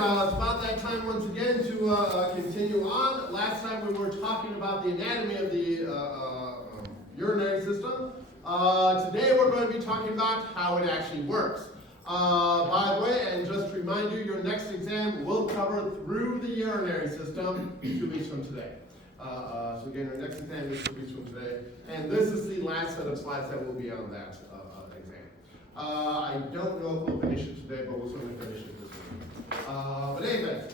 it's about that time once again to continue on. Last time we were talking about the anatomy of the urinary system. Today we're going to be talking about how it actually works. By the way, and just to remind you, your next exam will cover through the urinary system 2 weeks from today. So again, your next exam is 2 weeks from today. And this is the last set of slides that will be on that exam. I don't know if we'll finish it today, but we'll certainly finish it this week. But anyway,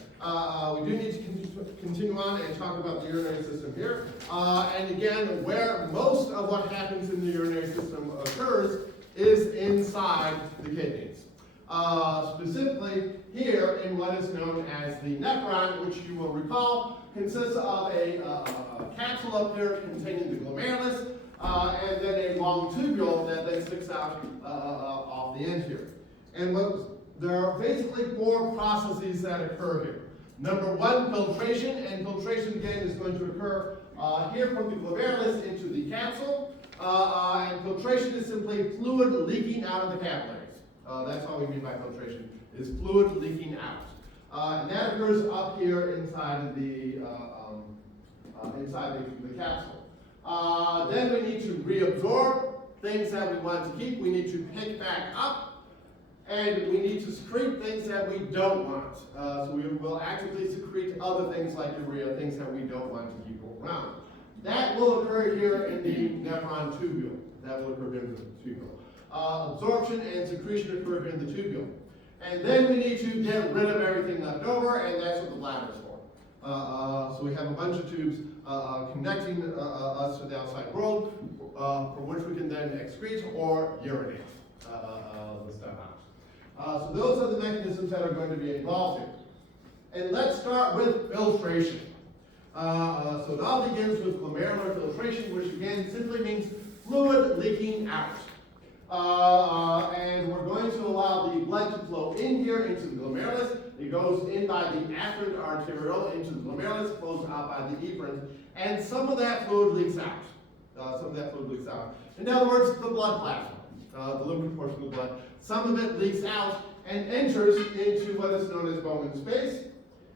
we do need to continue on and talk about the urinary system here. And again, where most of what happens in the urinary system occurs is inside the kidneys. Specifically here in what is known as the nephron, which you will recall consists of a capsule up here containing the glomerulus, and then a long tubule that then sticks out off the end here. And there are basically 4 processes that occur here. Number 1, filtration, and filtration again is going to occur here from the glomerulus into the capsule. And filtration is simply fluid leaking out of the capillaries. That's all we mean by filtration, is fluid leaking out. And that occurs up here inside the capsule. Then we need to reabsorb things that we want to keep. We need to pick back up, and we need to secrete things that we don't want. So we will actively secrete other things like urea, things that we don't want to keep around. That will occur here in the nephron tubule. That will occur here in the tubule. Absorption and secretion occur here in the tubule. And then we need to get rid of everything left over, and that's what the bladder is for. So we have a bunch of tubes connecting us to the outside world, for which we can then excrete or urinate the stuff out. So those are the mechanisms that are going to be involved here. And let's start with filtration. So it all begins with glomerular filtration, which again simply means fluid leaking out. And we're going to allow the blood to flow in here into the glomerulus. It goes in by the afferent arteriole into the glomerulus, flows out by the efferent, and some of that fluid leaks out. In other words, the blood plasma, the liquid portion of the blood, some of it leaks out and enters into what is known as Bowman space,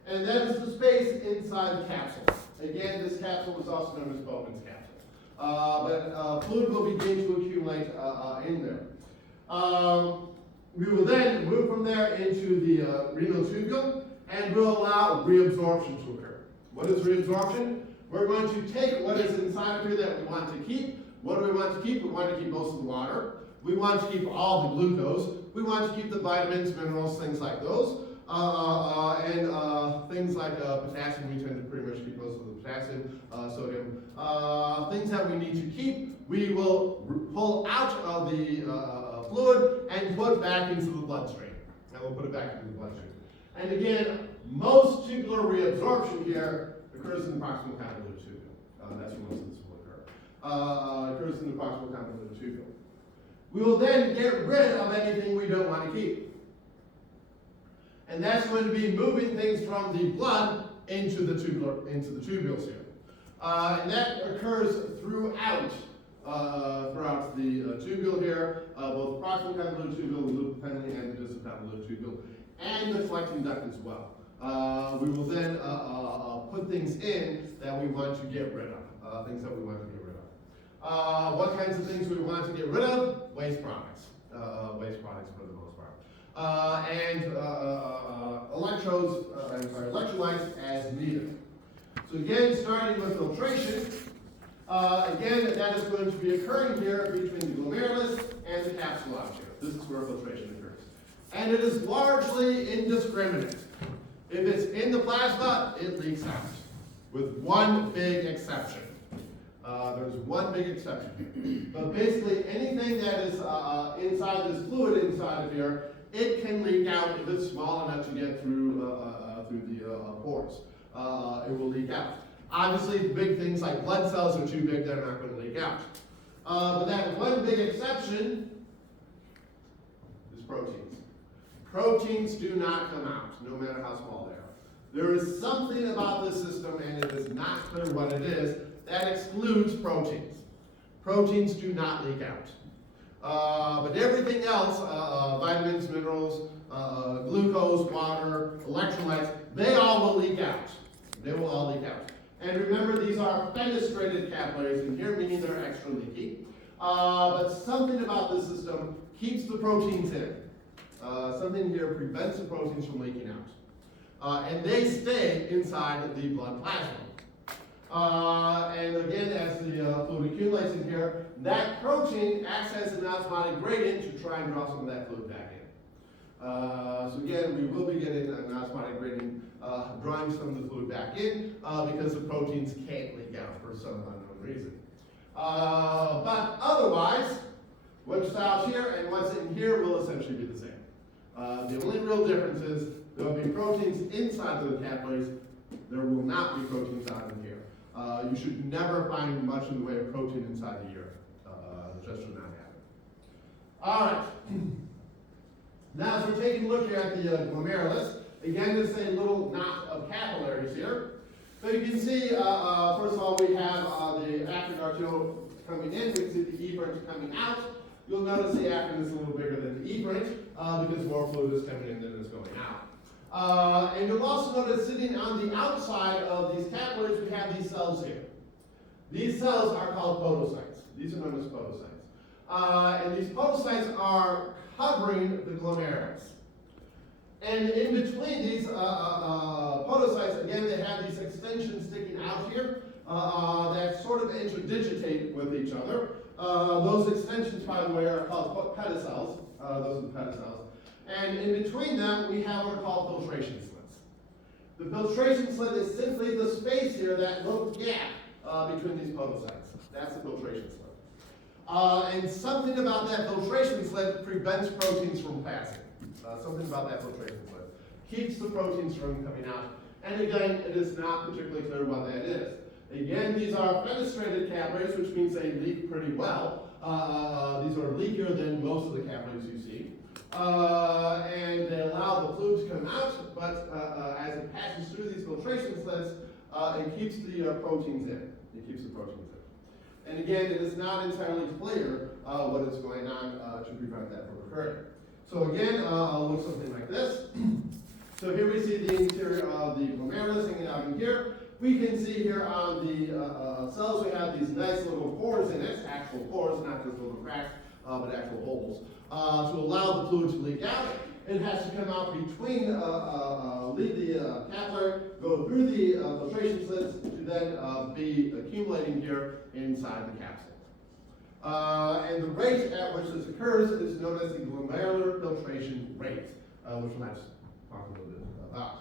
and that is the space inside the capsule. Again, this capsule is also known as Bowman's capsule. But fluid will begin to accumulate in there. We will then move from there into the renal tubule, and we'll allow reabsorption to occur. What is reabsorption? We're going to take what is inside of here that we want to keep. What do we want to keep? We want to keep most of the water. We want to keep all the glucose. We want to keep the vitamins, minerals, things like those. And things like potassium, we tend to pretty much keep most of the potassium, sodium. Things that we need to keep, we will pull out of the fluid and put back into the bloodstream. And we'll put it back into the bloodstream. And again, most tubular reabsorption here occurs in the proximal convoluted tubule. That's where most of this will occur. Occurs in the proximal convoluted tubule. We will then get rid of anything we don't want to keep. And that's going to be moving things from the blood into the tubules here. And that occurs throughout the tubule here, both the proximal convoluted tubule, the loop-pendling, and the distal convoluted tubule, and the collecting duct as well. We will then put things in that we want to get rid of, things that we want to get rid of. What kinds of things we want to get rid of? Waste products. Waste products for the most part. And electrolytes as needed. So again, starting with filtration, again, that is going to be occurring here between the glomerulus and the capsule out here. This is where filtration occurs. And it is largely indiscriminate. If it's in the plasma, it leaks out, with one big exception. There's one big exception. But basically, anything that is inside this fluid inside of here, it can leak out if it's small enough to get through the pores. It will leak out. Obviously, the big things like blood cells are too big; they're not going to leak out. But that one big exception is proteins. Proteins do not come out, no matter how small they are. There is something about this system, and it is not clear what it is, that excludes proteins. Proteins do not leak out. But everything else, vitamins, minerals, glucose, water, electrolytes, they all will leak out. They will all leak out. And remember, these are fenestrated capillaries in here, meaning they're extra leaky. But something about this system keeps the proteins in. Something here prevents the proteins from leaking out. And they stay inside the blood plasma. And again, as the fluid accumulates in here, that protein acts as an osmotic gradient to try and draw some of that fluid back in. So again, we will be getting an osmotic gradient drawing some of the fluid back in because the proteins can't leak out for some unknown reason. But otherwise, what's out here and what's in here will essentially be the same. The only real difference is there will be proteins inside of the capillaries. There will not be proteins out in here. You should never find much in the way of protein inside the urine. It just should not happen. All right. Now, as we're taking a look here at the glomerulus, again, there's a little knot of capillaries here. So you can see, first of all, we have the afferent arteriole coming in. We can see the efferent coming out. You'll notice the afferent is a little bigger than the efferent because more fluid is coming in than is going out. And you'll also notice sitting on the outside of these capillaries, we have these cells here. These cells are called podocytes. These are known as podocytes. And these podocytes are covering the glomerulus. And in between these podocytes, again, they have these extensions sticking out here that sort of interdigitate with each other. Those extensions, by the way, are called pedicels. Those are the pedicels. And in between them, we have what are called filtration slits. The filtration slit is simply the space here, that little gap between these podocytes. That's the filtration slit. And something about that filtration slit prevents proteins from passing. Something about that filtration slit keeps the proteins from coming out. And again, it is not particularly clear what that is. Again, these are fenestrated capillaries, which means they leak pretty well. These are leakier than most of the capillaries you see. And they allow the fluid to come out, but as it passes through these filtration slits, it keeps the proteins in. It keeps the proteins in. And again, it is not entirely clear what is going on to prevent that from occurring. So again, I'll look something like this. So here we see the interior of the glomerulus hanging out in here. We can see here on the cells we have these nice little pores in it, actual pores, not just little cracks, but actual holes, to allow the fluid to leak out. It has to come out between, leave the capillary, go through the filtration slits to then be accumulating here inside the capsule. And the rate at which this occurs is known as the glomerular filtration rate, which we'll have to talk a little bit about.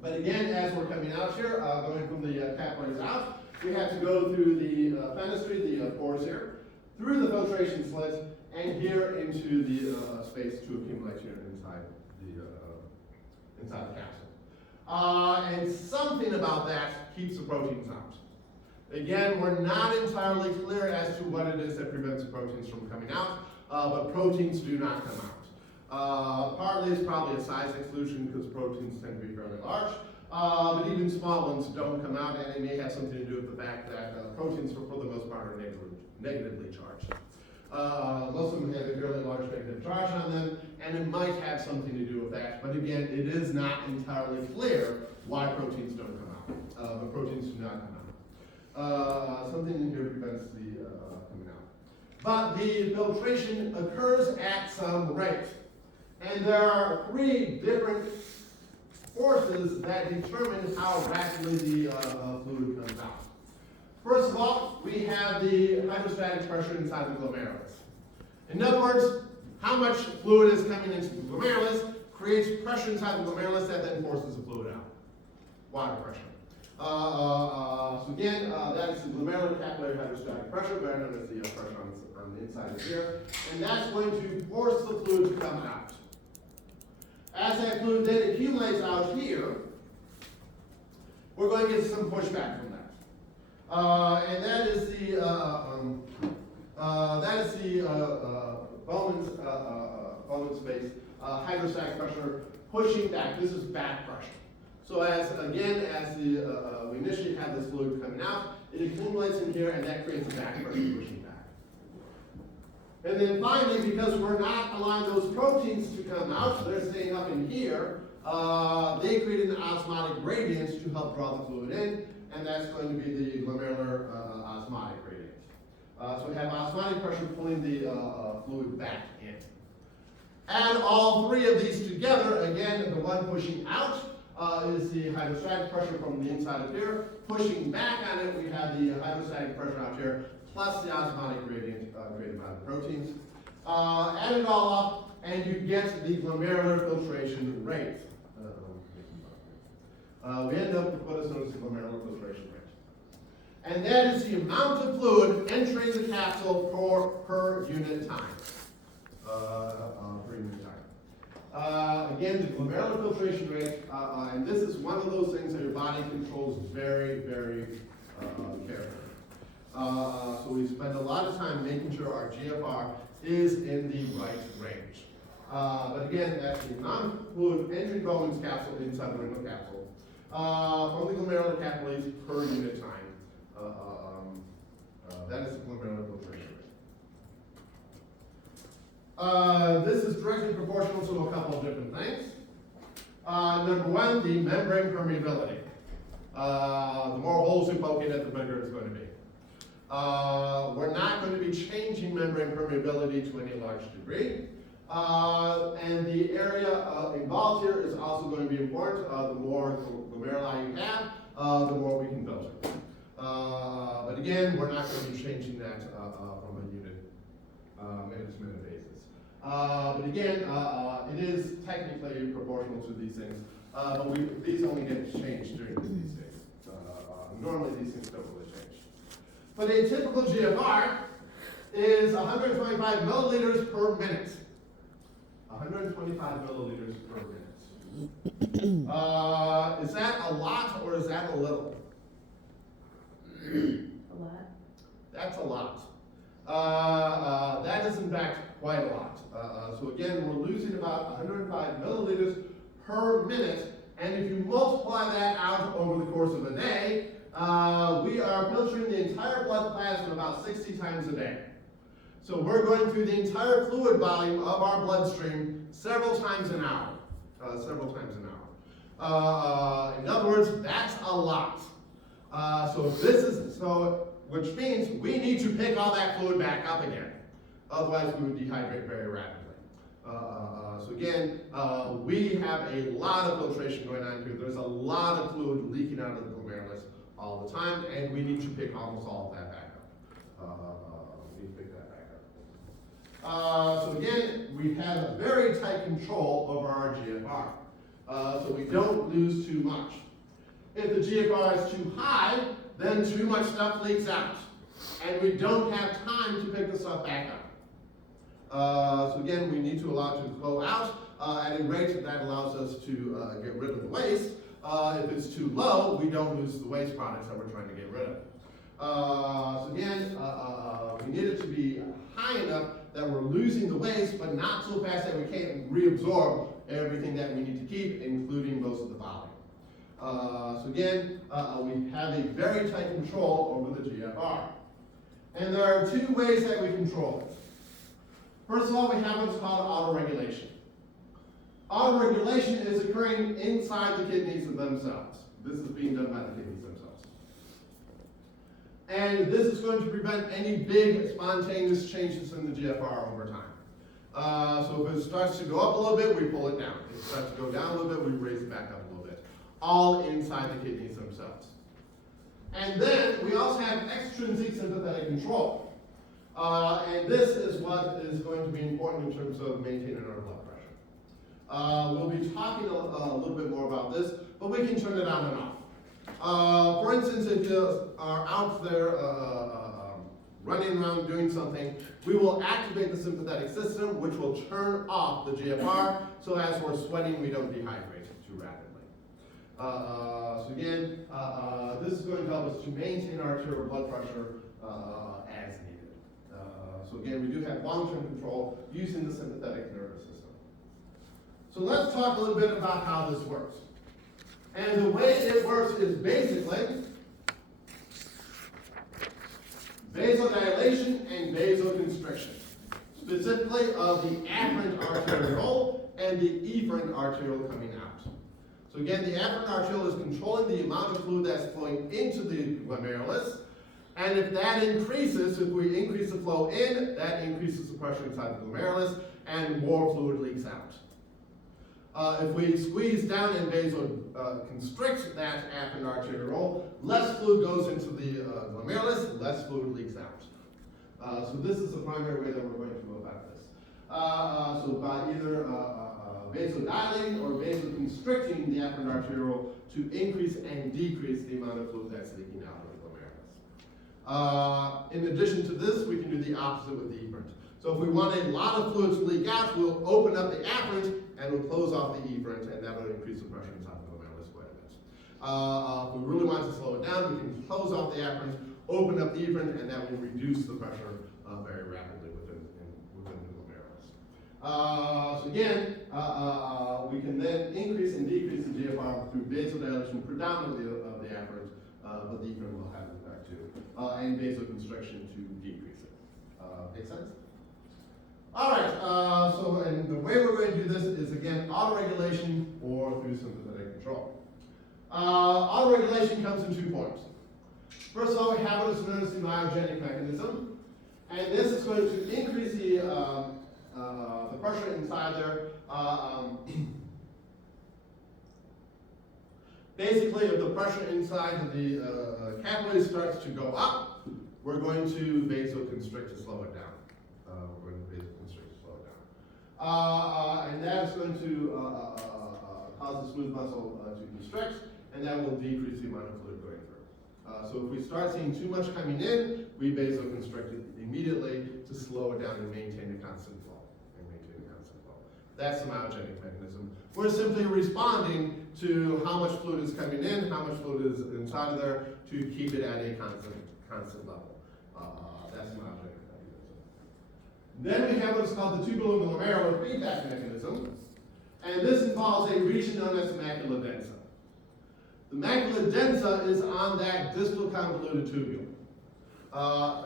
But again, as we're coming out here, going from the capillaries out, we have to go through the fenestry, the pores here, through the filtration slits, and here into the space to accumulate here inside the capsule. And something about that keeps the proteins out. Again, we're not entirely clear as to what it is that prevents the proteins from coming out, but proteins do not come out. Partly it's probably a size exclusion because proteins tend to be fairly large, but even small ones don't come out, and it may have something to do with the fact that proteins, for the most part, are negatively charged. Most of them have a fairly large negative charge on them, and it might have something to do with that, but again, it is not entirely clear why proteins don't come out, but proteins do not come out. Something in here prevents the coming out. But the filtration occurs at some rate. And there are three different forces that determine how rapidly the fluid comes out. First of all, we have the hydrostatic pressure inside the glomerulus. In other words, how much fluid is coming into the glomerulus creates pressure inside the glomerulus that then forces the fluid out. Water pressure. So again, that is the glomerular capillary hydrostatic pressure, better known as the pressure on the inside of here. And that's going to force the fluid to come out. As that fluid then accumulates out here, we're going to get some pushback from that. And that is the Bowman space hydrostatic pressure pushing back. This is back pressure. So as we initially have this fluid coming out, it accumulates in here, and that creates a back pressure pushing back. And then finally, because we're not allowing those proteins to come out, so they're staying up in here, they create an osmotic gradient to help draw the fluid in, and that's going to be the glomerular osmotic gradient. So we have osmotic pressure pulling the fluid back in. Add all three of these together, again, the one pushing out is the hydrostatic pressure from the inside of here. Pushing back on it, we have the hydrostatic pressure out here, plus the osmotic gradient created by the proteins. Add it all up, and you get the glomerular filtration rate. We end up with what is known as the glomerular filtration rate. And that is the amount of fluid entering the capsule per unit time. Again, the glomerular filtration rate, and this is one of those things that your body controls very, very carefully. So we spend a lot of time making sure our GFR is in the right range. But again, that's the amount of fluid entering Bowman's capsule inside the renal capsule from the glomerular capillaries per unit time. That is the glomerular filtration rate. This is directly proportional to a couple of different things. Number one, the membrane permeability. The more holes you poke in it, the bigger it's going to be. We're not going to be changing membrane permeability to any large degree. And the area involved here is also going to be important. The more glomeruli you have, the more we can filter. But again, we're not going to be changing that from a unit minute basis. But again, it is technically proportional to these things, but these only get changed during these days. Normally these things don't really change. But a typical GFR is 125 milliliters per minute. 125 milliliters per minute. Is that a lot or is that a little? A lot. That's a lot. That is in fact quite a lot. So again, we're losing about 105 milliliters per minute, and if you multiply that out over the course of a day, we are filtering the entire blood plasma about 60 times a day. So we're going through the entire fluid volume of our bloodstream several times an hour. In other words, that's a lot. Which means we need to pick all that fluid back up again. Otherwise, we would dehydrate very rapidly. So again, we have a lot of filtration going on here. There's a lot of fluid leaking out of the glomerulus all the time, and we need to pick almost all of that back up. We need to pick that back up. So again, we have a very tight control over our GFR. So we don't lose too much. If the GFR is too high, then too much stuff leaks out, and we don't have time to pick the stuff back up. So again, we need to allow it to flow out at a rate that allows us to get rid of the waste. If it's too low, we don't lose the waste products that we're trying to get rid of. So again, we need it to be high enough that we're losing the waste, but not so fast that we can't reabsorb everything that we need to keep, including most of the volume. So again, we have a very tight control over the GFR. And there are two ways that we control it. First of all, we have what's called autoregulation. Autoregulation is occurring inside the kidneys themselves. This is being done by the kidneys themselves. And this is going to prevent any big spontaneous changes in the GFR over time. So if it starts to go up a little bit, we pull it down. If it starts to go down a little bit, we raise it back up a little bit. All inside the kidneys themselves. And then we also have extrinsic sympathetic control. And this is what is going to be important in terms of maintaining our blood pressure. We'll be talking a little bit more about this, but we can turn it on and off. For instance, if you are out there running around doing something, we will activate the sympathetic system, which will turn off the GFR, so as we're sweating, we don't dehydrate too rapidly. So again, this is going to help us to maintain our arterial blood pressure as needed. So again, we do have long-term control using the sympathetic nervous system. So let's talk a little bit about how this works. And the way it works is basically vasodilation and vasoconstriction. specifically of the afferent arteriole and the efferent arteriole coming out. So again, the afferent arteriole is controlling the amount of fluid that's flowing into the glomerulus, and if that increases, if we increase the flow in, that increases the pressure inside the glomerulus, and more fluid leaks out. If we squeeze down and vasoconstrict that afferent arteriole, less fluid goes into the glomerulus, less fluid leaks out. So this is the primary way that we're going to go about this. So by either vasodilating or vasoconstricting the afferent arteriole to increase and decrease the amount of fluid that's leaking out of the glomerulus. In addition to this, we can do the opposite with the efferent. So if we want a lot of fluid to leak out, we'll open up the afferent and we'll close off the efferent, and that will increase the pressure inside the glomerulus quite a bit. If we really want to slow it down, we can close off the afferent, open up the efferent, and that will reduce the pressure very rapidly within the glomerulus. So again, we can then increase and decrease the GFR through vasodilation predominantly of the afferent, but the efferent will have an effect too, and vasoconstriction to decrease it. Make sense? All right, and the way we're going to do this is, again, autoregulation or through sympathetic control. Autoregulation comes in 2 forms. First of all, we have what is known as the myogenic mechanism, and this is going to increase the pressure inside there. Basically, if the pressure inside the capillary starts to go up, we're going to vasoconstrict to slow it down. We're going to vasoconstrict to slow it down. And that's going to cause the smooth muscle to constrict, and that will decrease the amount of fluid going through. So if we start seeing too much coming in, we vasoconstrict it immediately to slow it down and maintain a constant flow. That's the myogenic mechanism. We're simply responding to how much fluid is coming in, how much fluid is inside of there, to keep it at a constant level. That's the myogenic mechanism. Then we have what's called the tubuloglomerular feedback mechanism, and this involves a region known as the macula densa. The macula densa is on that distal convoluted tubule.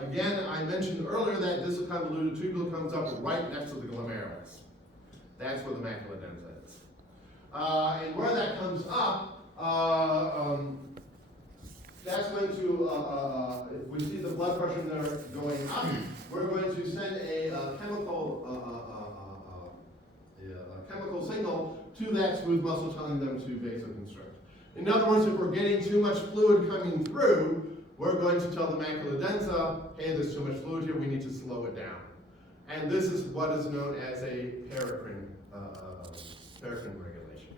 Again, I mentioned earlier that distal convoluted tubule comes up right next to the glomerulus. That's where the macula densa is. And where that comes up, that's going to, if we see the blood pressure there going up, we're going to send a chemical signal to that smooth muscle telling them to vasoconstrict. In other words, if we're getting too much fluid coming through, we're going to tell the macula densa, hey, there's too much fluid here, we need to slow it down. And this is what is known as a paracrine regulation.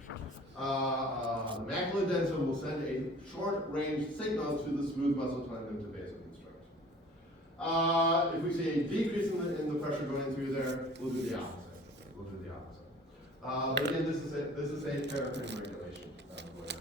The macula densa will send a short-range signal to the smooth muscle telling them to vasoconstrict. If we see a decrease in the pressure going through there, we'll do the opposite. But again, this is a paracrine regulation going on.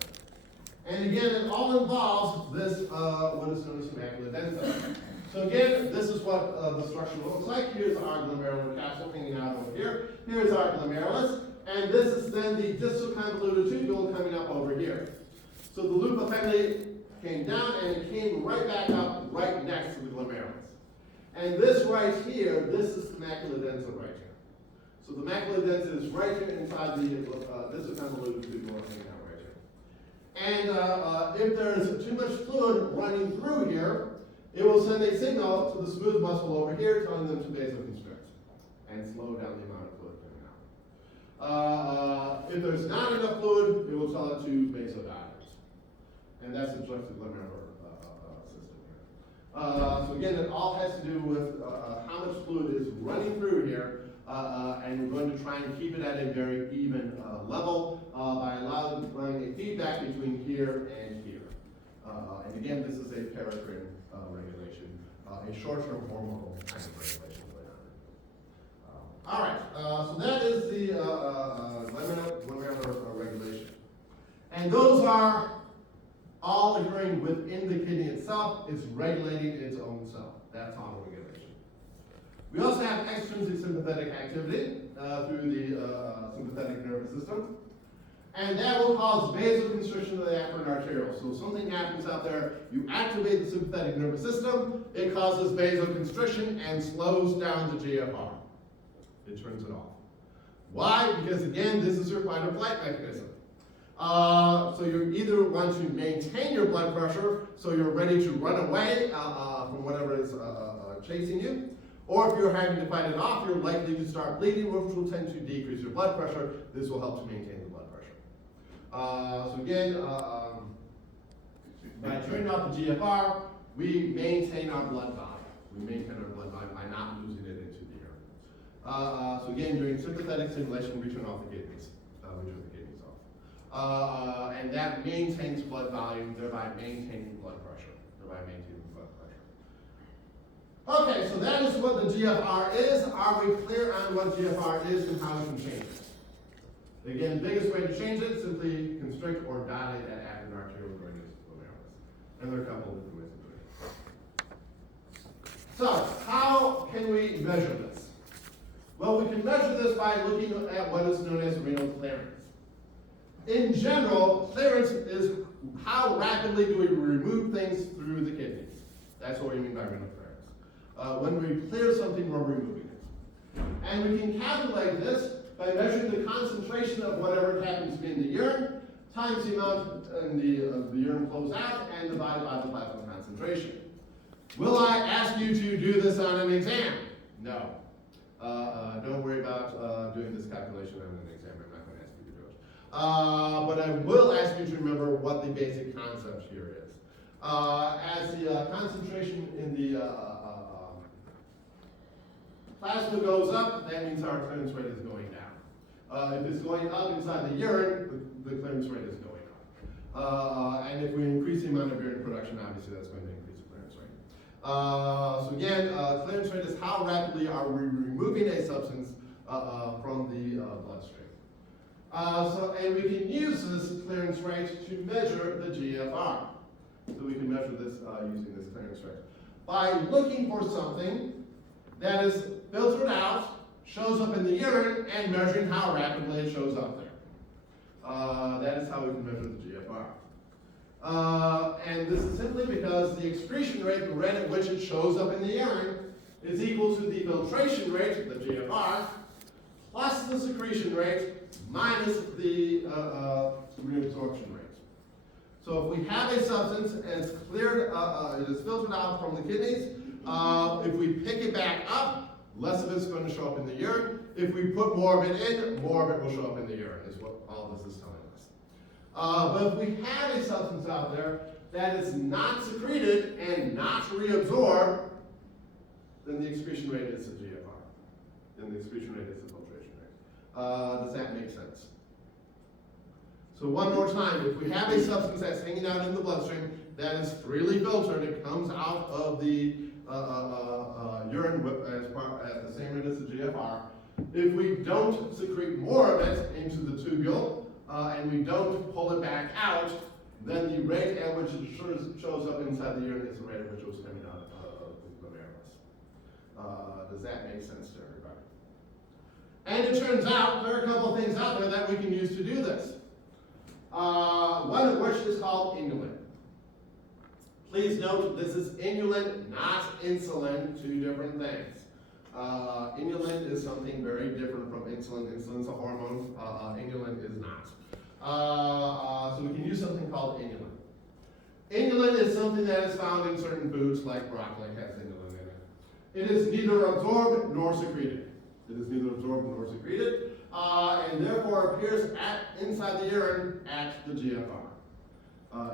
And again, it all involves this what is known as the macula densa. So again, this is what the structure looks like. Here's our glomerular capsule hanging out over here. Here's our glomerulus. And this is then the distal convoluted tubule coming up over here. So the loop effectively came down and it came right back up right next to the glomerulus. And this right here, this is the macula densa right here. So the macula densa is right here inside the distal convoluted tubule hanging out right here. And if there's too much fluid running through here, it will send a signal to the smooth muscle over here telling them to vasoconstrict and slow down the amount of fluid coming out. If there's not enough fluid, it will tell it to vasodilate. And that's the juxtaglomerular system here. So again, it all has to do with how much fluid is running through here, and we're going to try and keep it at a very even level by allowing a feedback between here and here. And again, this is a paracrine regulation, a short-term hormonal kind of regulation going on. All right, so that is the glomerular regulation. And those are all occurring within the kidney itself. It's regulating its own self. That's autoregulation. We also have extrinsic sympathetic activity through the sympathetic nervous system. And that will cause vasoconstriction of the afferent arteriole. So if something happens out there, you activate the sympathetic nervous system, it causes vasoconstriction and slows down the GFR. It turns it off. Why? Because again, this is your fight or flight mechanism. So you either want to maintain your blood pressure so you're ready to run away from whatever is chasing you, or if you're having to fight it off, you're likely to start bleeding, which will tend to decrease your blood pressure. This will help to maintain the blood pressure. So again, by turning off the GFR, we maintain our blood volume. We maintain our blood volume by not losing it into the urine. So again, during sympathetic stimulation, we turn off the kidneys. We turn the kidneys off. And that maintains blood volume, thereby maintaining blood pressure. Okay, so that is what the GFR is. Are we clear on what GFR is and how we can change it? Again, biggest way to change it, simply constrict or dilate that afferent arterial glomerulus. And there are a couple of different ways of doing it. So, how can we measure this? Well, we can measure this by looking at what is known as renal clearance. In general, clearance is how rapidly do we remove things through the kidneys. That's what we mean by renal clearance. When we clear something, we're removing it. And we can calculate this by measuring the concentration of whatever happens to be in the urine times the amount in the urine flows out and divided by the plasma concentration. Will I ask you to do this on an exam? No. Don't worry about doing this calculation on an exam. I'm not going to ask you to do it. But I will ask you to remember what the basic concept here is. As the concentration in the plasma goes up, that means our clearance rate is going down. If it's going up inside the urine, the clearance rate is going up. And if we increase the amount of urine production, obviously that's going to increase the clearance rate. So again, clearance rate is how rapidly are we removing a substance from the bloodstream. And we can use this clearance rate to measure the GFR. So we can measure this using this clearance rate. By looking for something that is filtered out, shows up in the urine, and measuring how rapidly it shows up there. That is how we can measure the GFR. And this is simply because the excretion rate, the rate at which it shows up in the urine, is equal to the filtration rate, the GFR, plus the secretion rate, minus the reabsorption rate. So if we have a substance and it's cleared, it is filtered out from the kidneys, if we pick it back up, less of it's going to show up in the urine. If we put more of it in, more of it will show up in the urine, is what all this is telling us. But if we have a substance out there that is not secreted and not reabsorbed, then the excretion rate is the GFR. Then the excretion rate is the filtration rate. Does that make sense? So one more time, if we have a substance that's hanging out in the bloodstream that is freely filtered, it comes out of the urine at the same rate as the GFR. If we don't secrete more of it into the tubule and we don't pull it back out, then the rate at which it shows up inside the urine is the rate at which it was coming out of the glomerulus. Does that make sense to everybody? And it turns out there are a couple of things out there that we can use to do this. One of which is called inulin. Please note this is inulin, not insulin, two different things. Inulin is something very different from insulin. Insulin's a hormone, inulin is not. So we can use something called inulin. Inulin is something that is found in certain foods, like broccoli has inulin in it. It is neither absorbed nor secreted. It is neither absorbed nor secreted, and therefore appears inside the urine at the GFR.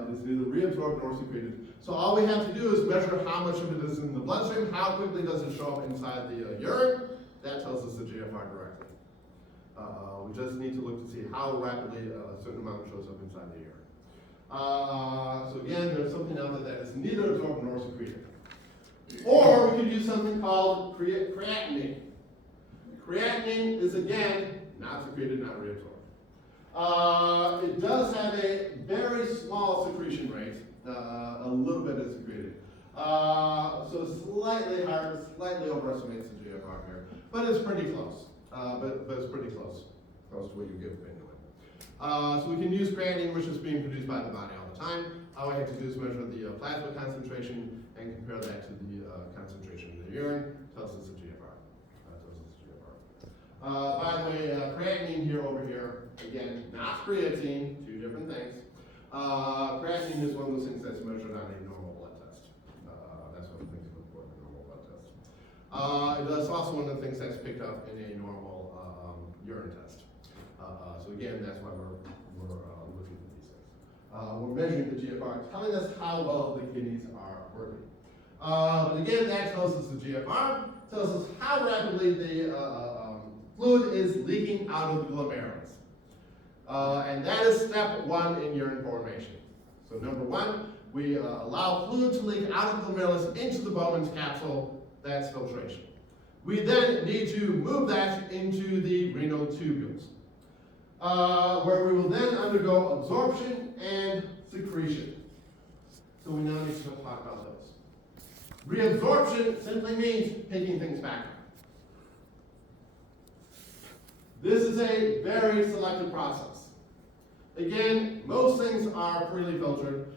It is neither reabsorbed nor secreted. So all we have to do is measure how much of it is in the bloodstream, how quickly does it show up inside the urine. That tells us the GFR directly. We just need to look to see how rapidly a certain amount shows up inside the urine. So again, there's something out there that is neither absorbed nor secreted. Or we could use something called creatinine. Creatinine is, again, not secreted, not reabsorbed. It does have a very small secretion rate. A little bit is secreted. So slightly higher, slightly overestimates the GFR here. But it's pretty close. But it's pretty close to what you give inulin. So we can use creatinine, which is being produced by the body all the time. All we have to do is measure the plasma concentration and compare that to the concentration in the urine. Tells us the GFR. By the way, creatinine here over here, again, not creatine, two different things. Creatinine is one of those things that's measured on a normal blood test. That's one of the things you look for in a normal blood test. It's also one of the things that's picked up in a normal urine test. So again, that's why we're looking at these things. We're measuring the GFR, telling us how well the kidneys are working. But again, that tells us the GFR, tells us how rapidly the fluid is leaking out of the glomerulus. And that is step one in urine formation. So number one, we allow fluid to leak out of the glomerulus into the Bowman's capsule. That's filtration. We then need to move that into the renal tubules, where we will then undergo absorption and secretion. So we now need to talk about those. Reabsorption simply means picking things back up. This is a very selective process. Again, most things are freely filtered,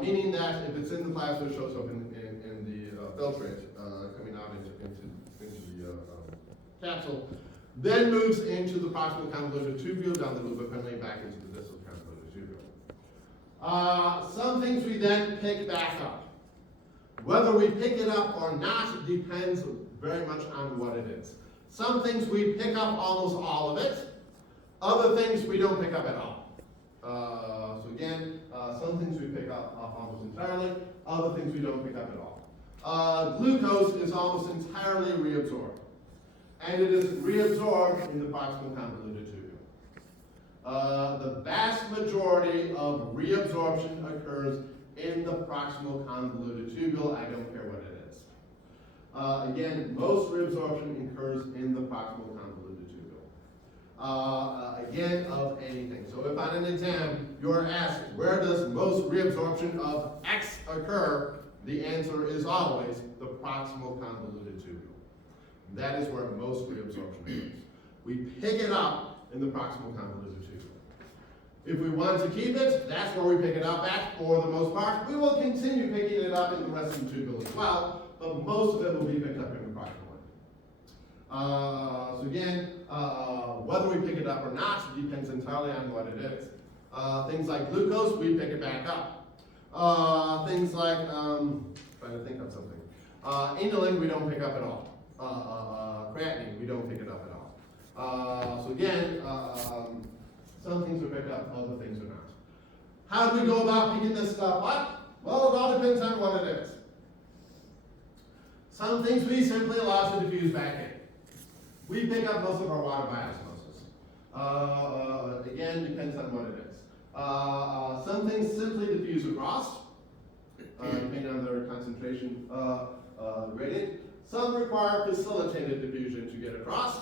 meaning that if it's in the plasma, it shows up in the filtrate coming out into the capsule, then moves into the proximal convoluted tubule, down the loop appendage, back into the distal convoluted tubule. Some things we then pick back up. Whether we pick it up or not depends very much on what it is. Some things we pick up almost all of it. Other things we don't pick up at all. So again, some things we pick up almost entirely. Other things we don't pick up at all. Glucose is almost entirely reabsorbed. And it is reabsorbed in the proximal convoluted tubule. The vast majority of reabsorption occurs in the proximal convoluted tubule. I don't care what it is. Again, most reabsorption occurs in the proximal convoluted tubule. Again, of anything. So if on an exam you're asked, where does most reabsorption of X occur? The answer is always the proximal convoluted tubule. That is where most reabsorption occurs. We pick it up in the proximal convoluted tubule. If we want to keep it, that's where we pick it up at for the most part. We will continue picking it up in the rest of the tubule as well, but most of it will be picked up in the proximal. So again, whether we pick it up or not depends entirely on what it is. Things like glucose, we pick it back up. Things like, trying to think of something. Inulin, we don't pick up at all. Creatinine, we don't pick it up at all. So again, some things are picked up, other things are not. How do we go about picking this stuff up? Well, it all depends on what it is. Some things we simply allow to diffuse back in. We pick up most of our water by osmosis. Again, depends on what it is. Some things simply diffuse across, depending on their concentration gradient. Some require facilitated diffusion to get across.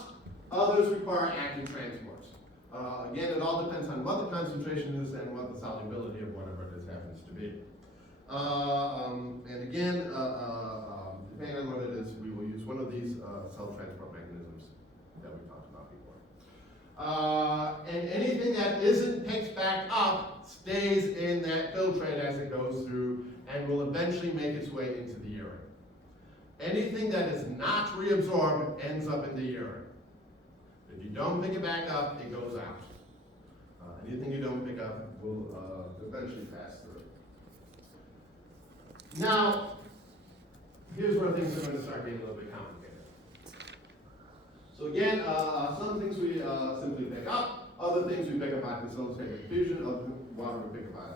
Others require active transport. Again, it all depends on what the concentration is and what the solubility of whatever it is happens to be. And again, depending on what it is, we will use one of these cell transport mechanisms that we talked about before. And anything that isn't picked back up stays in that filtrate as it goes through and will eventually make its way into the urine. Anything that is not reabsorbed ends up in the urine. If you don't pick it back up, it goes out. Anything you don't pick up will eventually pass through. Now, here's where things are going to start getting a little bit complicated. So again, some things we simply pick up, other things we pick up by facilitated diffusion, other water we pick up by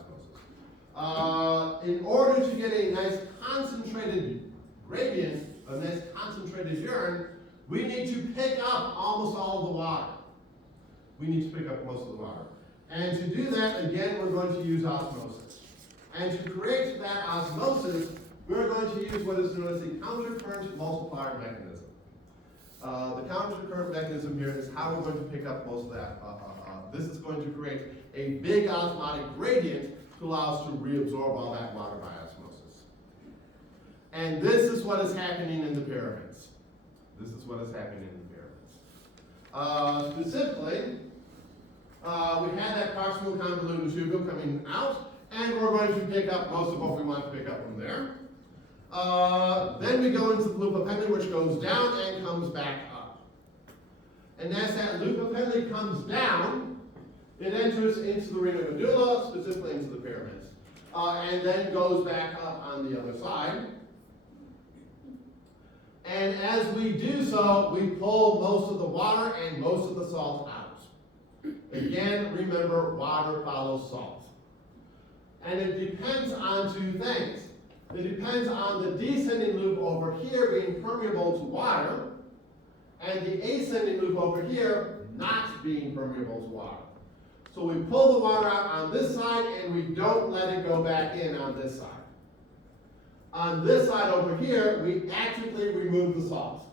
osmosis. In order to get a nice concentrated gradient, a nice concentrated urine, we need to pick up almost all of the water. We need to pick up most of the water. And to do that, again, we're going to use osmosis. And to create that osmosis, we're going to use what is known as the countercurrent multiplier mechanism. The countercurrent mechanism here is how we're going to pick up most of that. This is going to create a big osmotic gradient to allow us to reabsorb all that water by osmosis. And this is what is happening in the pyramids. This is what is happening in the pyramids. Specifically, we had that proximal convoluted tubule coming out, and we're going to pick up most of what we want to pick up from there. Then we go into the loop appendage, which goes down and comes back up. And as that loop of Henle comes down, it enters into the ring of medulla, specifically into the pyramids, and then goes back up on the other side. And as we do so, we pull most of the water and most of the salt out. Again, remember, water follows salt. And it depends on two things. It depends on the descending loop over here being permeable to water, and the ascending loop over here not being permeable to water. So we pull the water out on this side, and we don't let it go back in on this side. On this side over here, we actively remove the salt.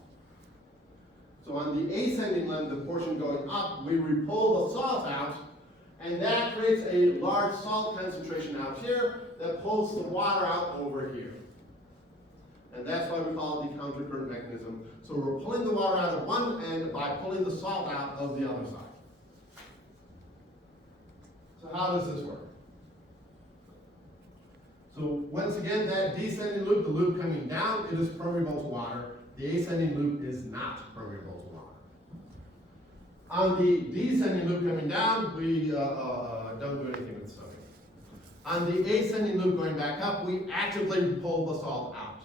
So on the ascending limb, the portion going up, we pull the salt out, and that creates a large salt concentration out here that pulls the water out over here. And that's why we call it the countercurrent mechanism. So we're pulling the water out of one end by pulling the salt out of the other side. So how does this work? So once again, that descending loop, the loop coming down, it is permeable to water. The ascending loop is not permeable to water. On the descending loop coming down, we don't do anything with soda. On the ascending loop going back up, we actively pull the salt out.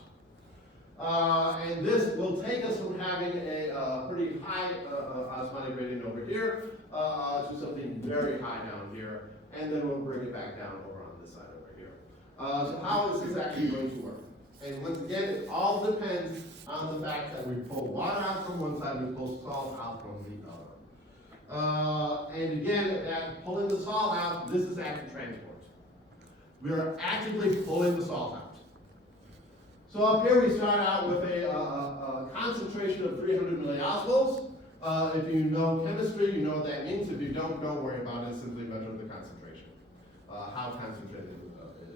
And this will take us from having a pretty high osmotic gradient over here to something very high down here, and then we'll bring it back down over on this side over here. So how is this actually going to work? And once again, it all depends on the fact that we pull water out from one side and we pull salt out from the other. And again, that pulling the salt out, this is active transport. We are actively pulling the salt out. So up here we start out with a concentration of 300 milliosmoles. If you know chemistry, you know what that means. If you don't worry about it. Simply measure the concentration, how concentrated it is up here.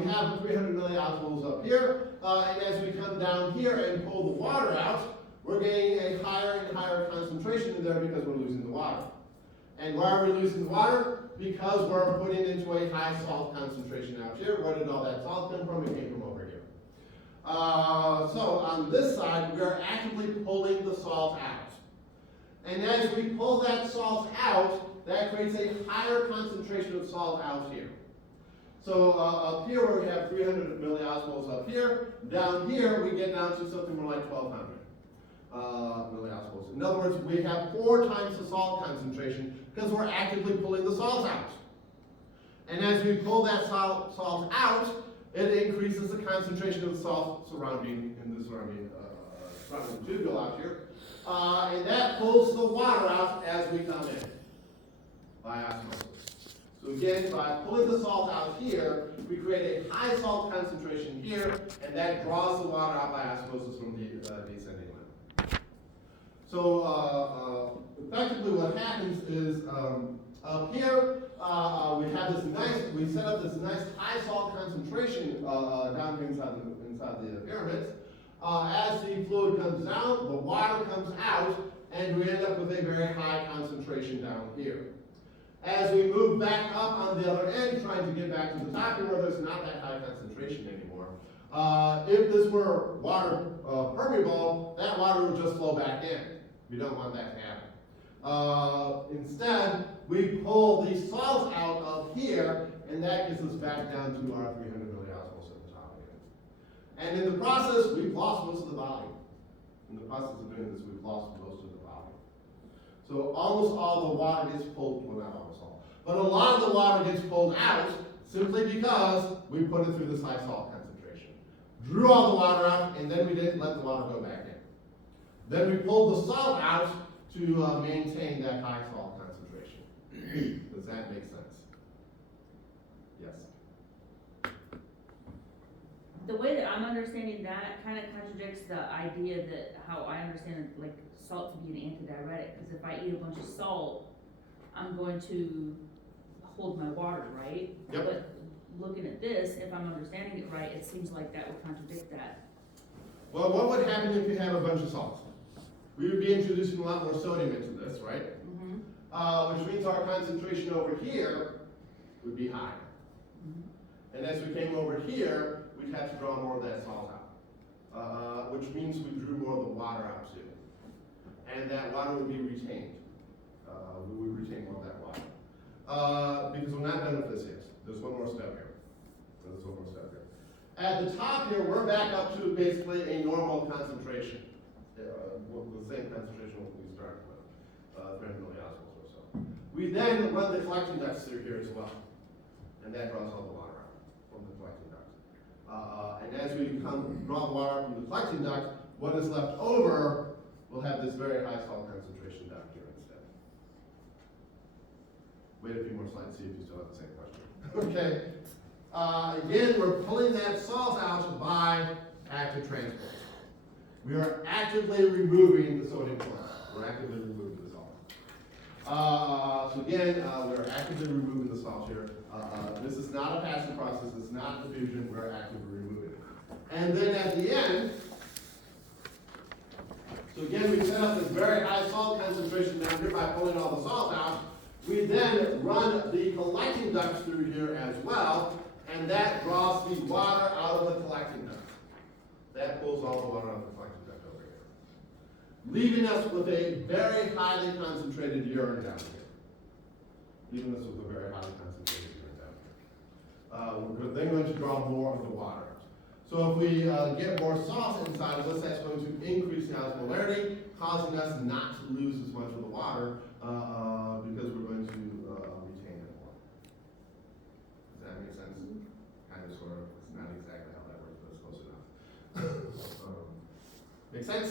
We have 300 milliosmoles up here, and as we come down here and pull the water out, we're getting a higher and higher concentration in there because we're losing the water. And why are we losing the water? Because we're putting into a high salt concentration out here. Where did all that salt come from? It came from over here. So on this side, we are actively pulling the salt out. And as we pull that salt out, that creates a higher concentration of salt out here. So up here where we have 300 milliosmoles up here, down here we get down to something more like 1,200 milliosmoles. In other words, we have 4 times the salt concentration because we're actively pulling the salt out. And as we pull that salt out, it increases the concentration of the salt surrounding tubule out here. And that pulls the water out as we come in by osmosis. So again, by pulling the salt out here, we create a high salt concentration here, and that draws the water out by osmosis from the descending limb. So effectively what happens is up here, we set up this nice high salt concentration down here inside the pyramids. As the fluid comes down, the water comes out, and we end up with a very high concentration down here. As we move back up on the other end, trying to get back to the top here where there's not that high concentration anymore, if this were water permeable, that water would just flow back in. We don't want that to happen. Instead, we pull the salt out of here, and that gets us back down to our 300 milliosmoles at the top again. And in the process, we've lost most of the volume. In the process of doing this, we've lost most of the volume. So almost all the water gets pulled, well, not almost all, but a lot of the water gets pulled out simply because we put it through this high salt concentration. Drew all the water out, and then we didn't let the water go back in. Then we pulled the salt out to maintain that high salt concentration. Does that make sense? Yes. The way that I'm understanding that kind of contradicts the idea that how I understand like salt to be an antidiuretic. Because if I eat a bunch of salt, I'm going to hold my water, right? Yep. But looking at this, if I'm understanding it right, it seems like that would contradict that. Well, what would happen if you have a bunch of salt? We would be introducing a lot more sodium into this, right? Mm-hmm. Which means our concentration over here would be higher. Mm-hmm. And as we came over here, we'd have to draw more of that salt out, which means we drew more of the water out too. and that water would be retained. We would retain more of that water. Because we're not done with this yet. There's one more step here. There's one more step here. At the top here, we're back up to basically a normal concentration. The same concentration we started with, 300 milliosmoles or so. We then run the collecting ducts through here as well. And that draws all the water out from the collecting duct. And as we draw the water from the collecting duct, what is left over will have this very high salt concentration down here instead. Wait a few more slides, see if you still have the same question. Okay. Again, we're pulling that salt out by active transport. We are actively removing the sodium chloride. We're actively removing the salt. So again, we're actively removing the salt here. This is not a passive process. It's not diffusion. We're actively removing it. And then at the end, so again, we set up this very high salt concentration down here by pulling all the salt out. We then run the collecting ducts through here as well, and that draws the water out of the collecting duct. That pulls all the water out of the collecting duct over here, leaving us with a very highly concentrated urine down here. Leaving us with a very highly concentrated urine down here. We're then going to draw more of the water. So if we get more salt inside of us, that's going to increase the osmolarity, causing us not to lose as much of the water because we're going to retain it more. Does that make sense? Kind of, sort of. It's not exactly how that works, but it's close enough. Make sense?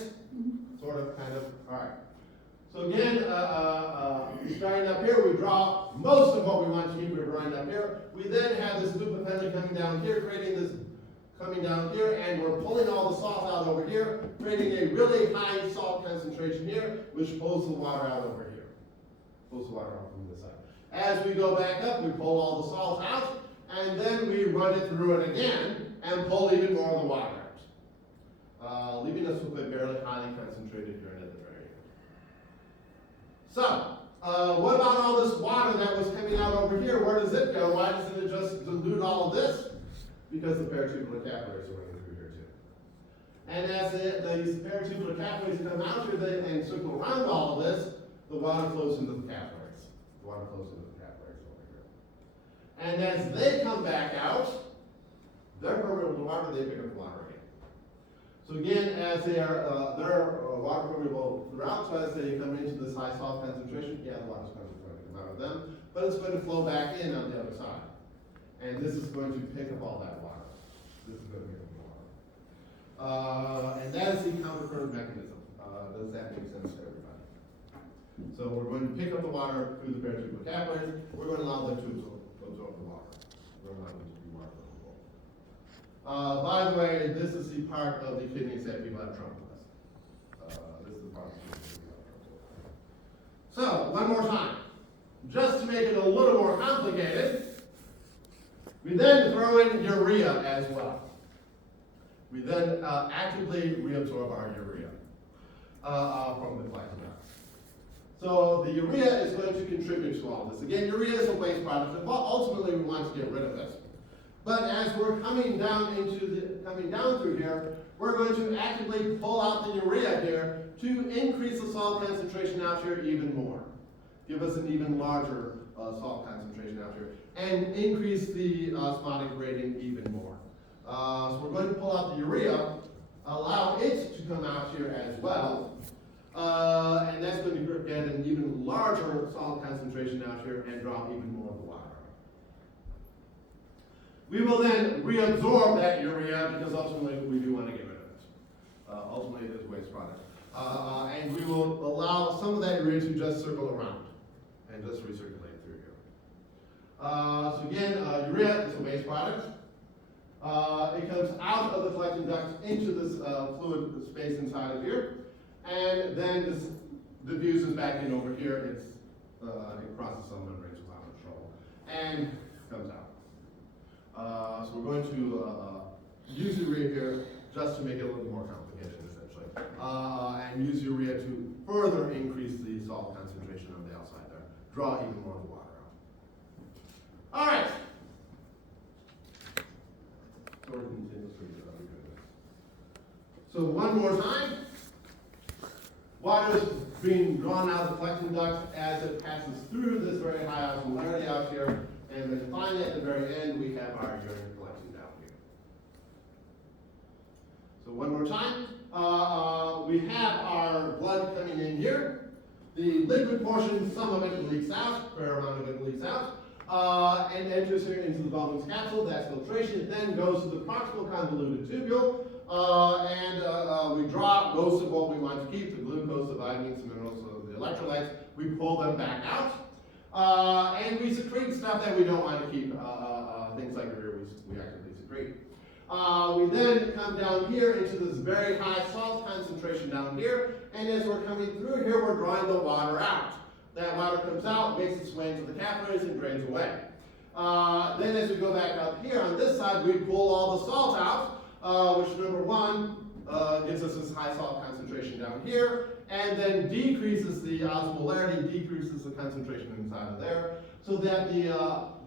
Sort of, kind of. All right. So again, starting up here, we draw most of what we want to keep running up here. We then have this loop of Henle coming down here, creating this coming down here, and we're pulling all the salt out over here, creating a really high salt concentration here, which pulls the water out over here. Pulls the water out from this side. As we go back up, we pull all the salt out, and then we run it through it again, and pull even more of the water out. Leaving us with a very highly concentrated urine at the very end. So, what about all this water that was coming out over here? Where does it go? Why doesn't it just dilute all of this? Because the peritubular capillaries are running through here too. And as these peritubular capillaries come out here and circle around all of this, the water flows into the capillaries. The water flows into the capillaries over here. And as they come back out, they're permeable to water, they pick up water again. So again, as they're water permeable throughout, so as they come into this high salt concentration, yeah, the water's going to come out of them, but it's going to flow back in on the other side. And this is going to pick up all that water. This is going to pick up the water. And that is the counter-current mechanism. Does that make sense to everybody? So we're going to pick up the water through the peritubular capillaries. We're going to allow them to absorb the water. We're going to allow them to be water absorbable. By the way, this is the part of the kidneys that people have trouble with. This is the part of the kidneys that people have trouble with. So, one more time. Just to make it a little more complicated, we then throw in urea as well. We then actively reabsorb our urea from the collecting ducts. So the urea is going to contribute to all this. Again, urea is a waste product, and ultimately we want to get rid of this. But as we're coming down through here, we're going to actively pull out the urea here to increase the salt concentration out here even more. Give us an even larger salt concentration out here, and increase the osmotic rating even more. So we're going to pull out the urea, allow it to come out here as well, and that's going to get an even larger salt concentration out here and draw even more of the water. We will then reabsorb that urea because ultimately we do want to get rid of it. Ultimately it is a waste product. And we will allow some of that urea to just circle around and just recirculate through here. So again, urea is a waste product. It comes out of the collecting duct into this fluid space inside of here, and then this diffuses back in over here. It crosses some membranes without control and comes out. So we're going to use urea here just to make it a little more complicated, essentially, and use urea to further increase the salt concentration on the outside there, draw even more of the water out. All right. So we're continuously doing this. So one more time. Water is being drawn out of the collecting duct as it passes through this very high osmolarity out here, and then finally at the very end we have our urine collecting down here. So one more time, we have our blood coming in here. The liquid portion, some of it leaks out, a fair amount of it leaks out, and enters here into the Bowman's capsule. That's filtration. It then goes to the proximal convoluted tubule, and we draw most of what we want to keep, the glucose, the vitamins, the minerals, the electrolytes. We pull them back out, and we secrete stuff that we don't want to keep, things like urea we actively secrete. We then come down here into this very high salt concentration down here, and as we're coming through here, we're drawing the water out. That water comes out, makes its way into the capillaries, and drains away. Then as we go back up here on this side, we pull all the salt out, which number one gives us this high salt concentration down here, and then decreases the osmolarity, decreases the concentration inside of there, so that the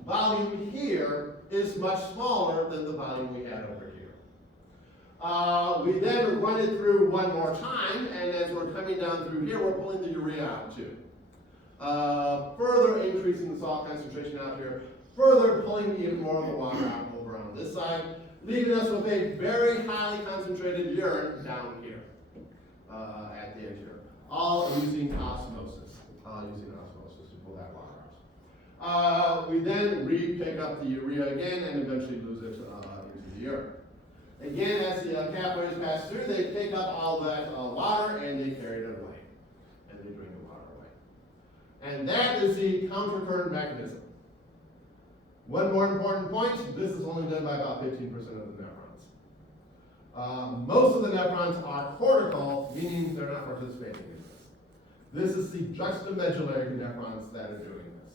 volume here is much smaller than the volume we had over here. We then run it through one more time, and as we're coming down through here, we're pulling the urea out too. Further increasing the salt concentration out here, further pulling even more of the water out over on this side, leaving us with a very highly concentrated urine down here at the end here. All using osmosis. To pull that water out. We then re-pick up the urea again and eventually lose it into the urine. Again, as the capillaries pass through, they pick up all that water and they carry it away. And they drink the water away. And that is the countercurrent mechanism. One more important point, this is only done by about 15% of the nephrons. Most of the nephrons are cortical, meaning they're not participating in this. This is the juxtamedullary nephrons that are doing this.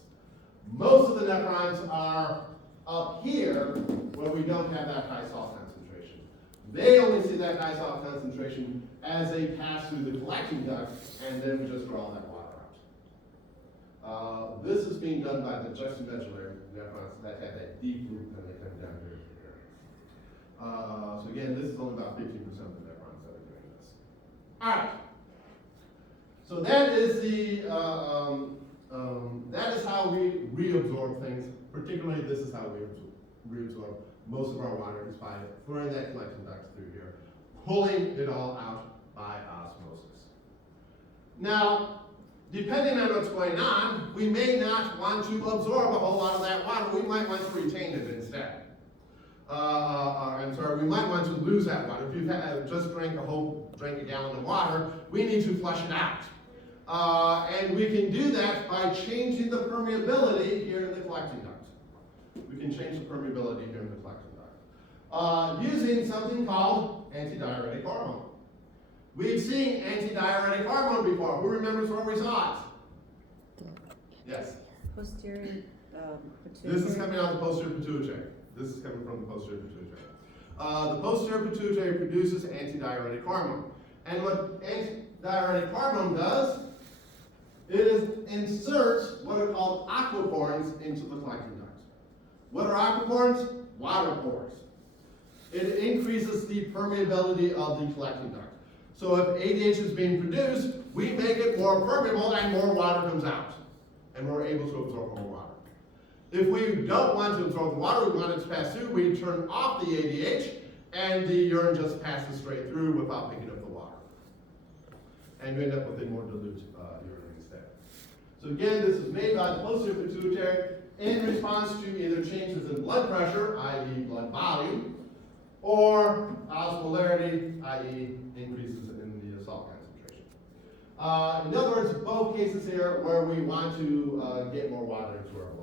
Most of the nephrons are up here where we don't have that high salt concentration. They only see that high salt concentration as they pass through the collecting duct, and then we just draw that water out. This is being done by the juxtamedullary nephrons that have that deep loop and they come down here. So again, this is only about 15% of the nephrons that are doing this. All right. So that is that is how we reabsorb things. Particularly, this is how we reabsorb most of our water is by throwing that collection duct through here, pulling it all out by osmosis. Now, depending on what's going on, we may not want to absorb a whole lot of that water. We might want to retain it instead. We might want to lose that water. If you've just drank a gallon of water, we need to flush it out. And we can do that by changing the permeability here in the collecting duct. We can change the permeability here in the collecting duct using something called antidiuretic hormone. We've seen antidiuretic hormone before. Who remembers where we saw it? Yes. Posterior pituitary. This is coming out of the posterior pituitary. This is coming from the posterior pituitary. The posterior pituitary produces antidiuretic hormone. And what antidiuretic hormone does, it inserts what are called aquaporins into the collecting duct. What are aquaporins? Water pores. It increases the permeability of the collecting duct. So if ADH is being produced, we make it more permeable and more water comes out. And we're able to absorb more water. If we don't want to absorb the water, we want it to pass through, we turn off the ADH, and the urine just passes straight through without picking up the water. And you end up with a more dilute urine instead. So again, this is made by the posterior pituitary in response to either changes in blood pressure, i.e. blood volume, or osmolarity, i.e. increases in the salt concentration. In other words, both cases here where we want to get more water into our blood.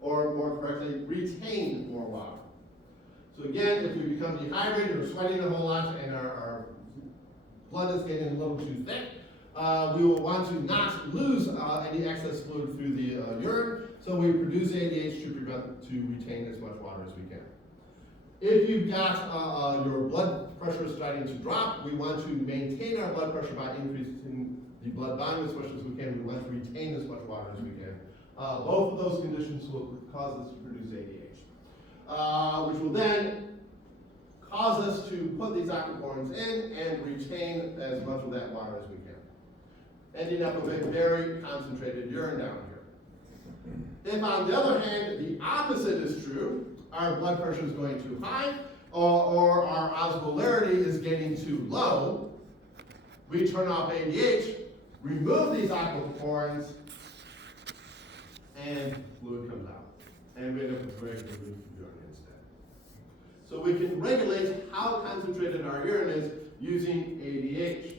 Or more correctly, retain more water. So again, if we become dehydrated or sweating a whole lot and our blood is getting a little too thick, we will want to not lose any excess fluid through the urine, so we produce ADH to retain as much water as we can. If you've got your blood pressure starting to drop, we want to maintain our blood pressure by increasing the blood volume as much as we can. We want to retain as much water as we can. Both of those conditions will cause us to produce ADH, which will then cause us to put these aquaporins in and retain as much of that water as we can. ending up with a very concentrated urine down here. If on the other hand, the opposite is true, our blood pressure is going too high, or our osmolarity is getting too low, we turn off ADH, remove these aquaporins, and fluid comes out. And we end up with very dilute urine instead. So we can regulate how concentrated our urine is using ADH.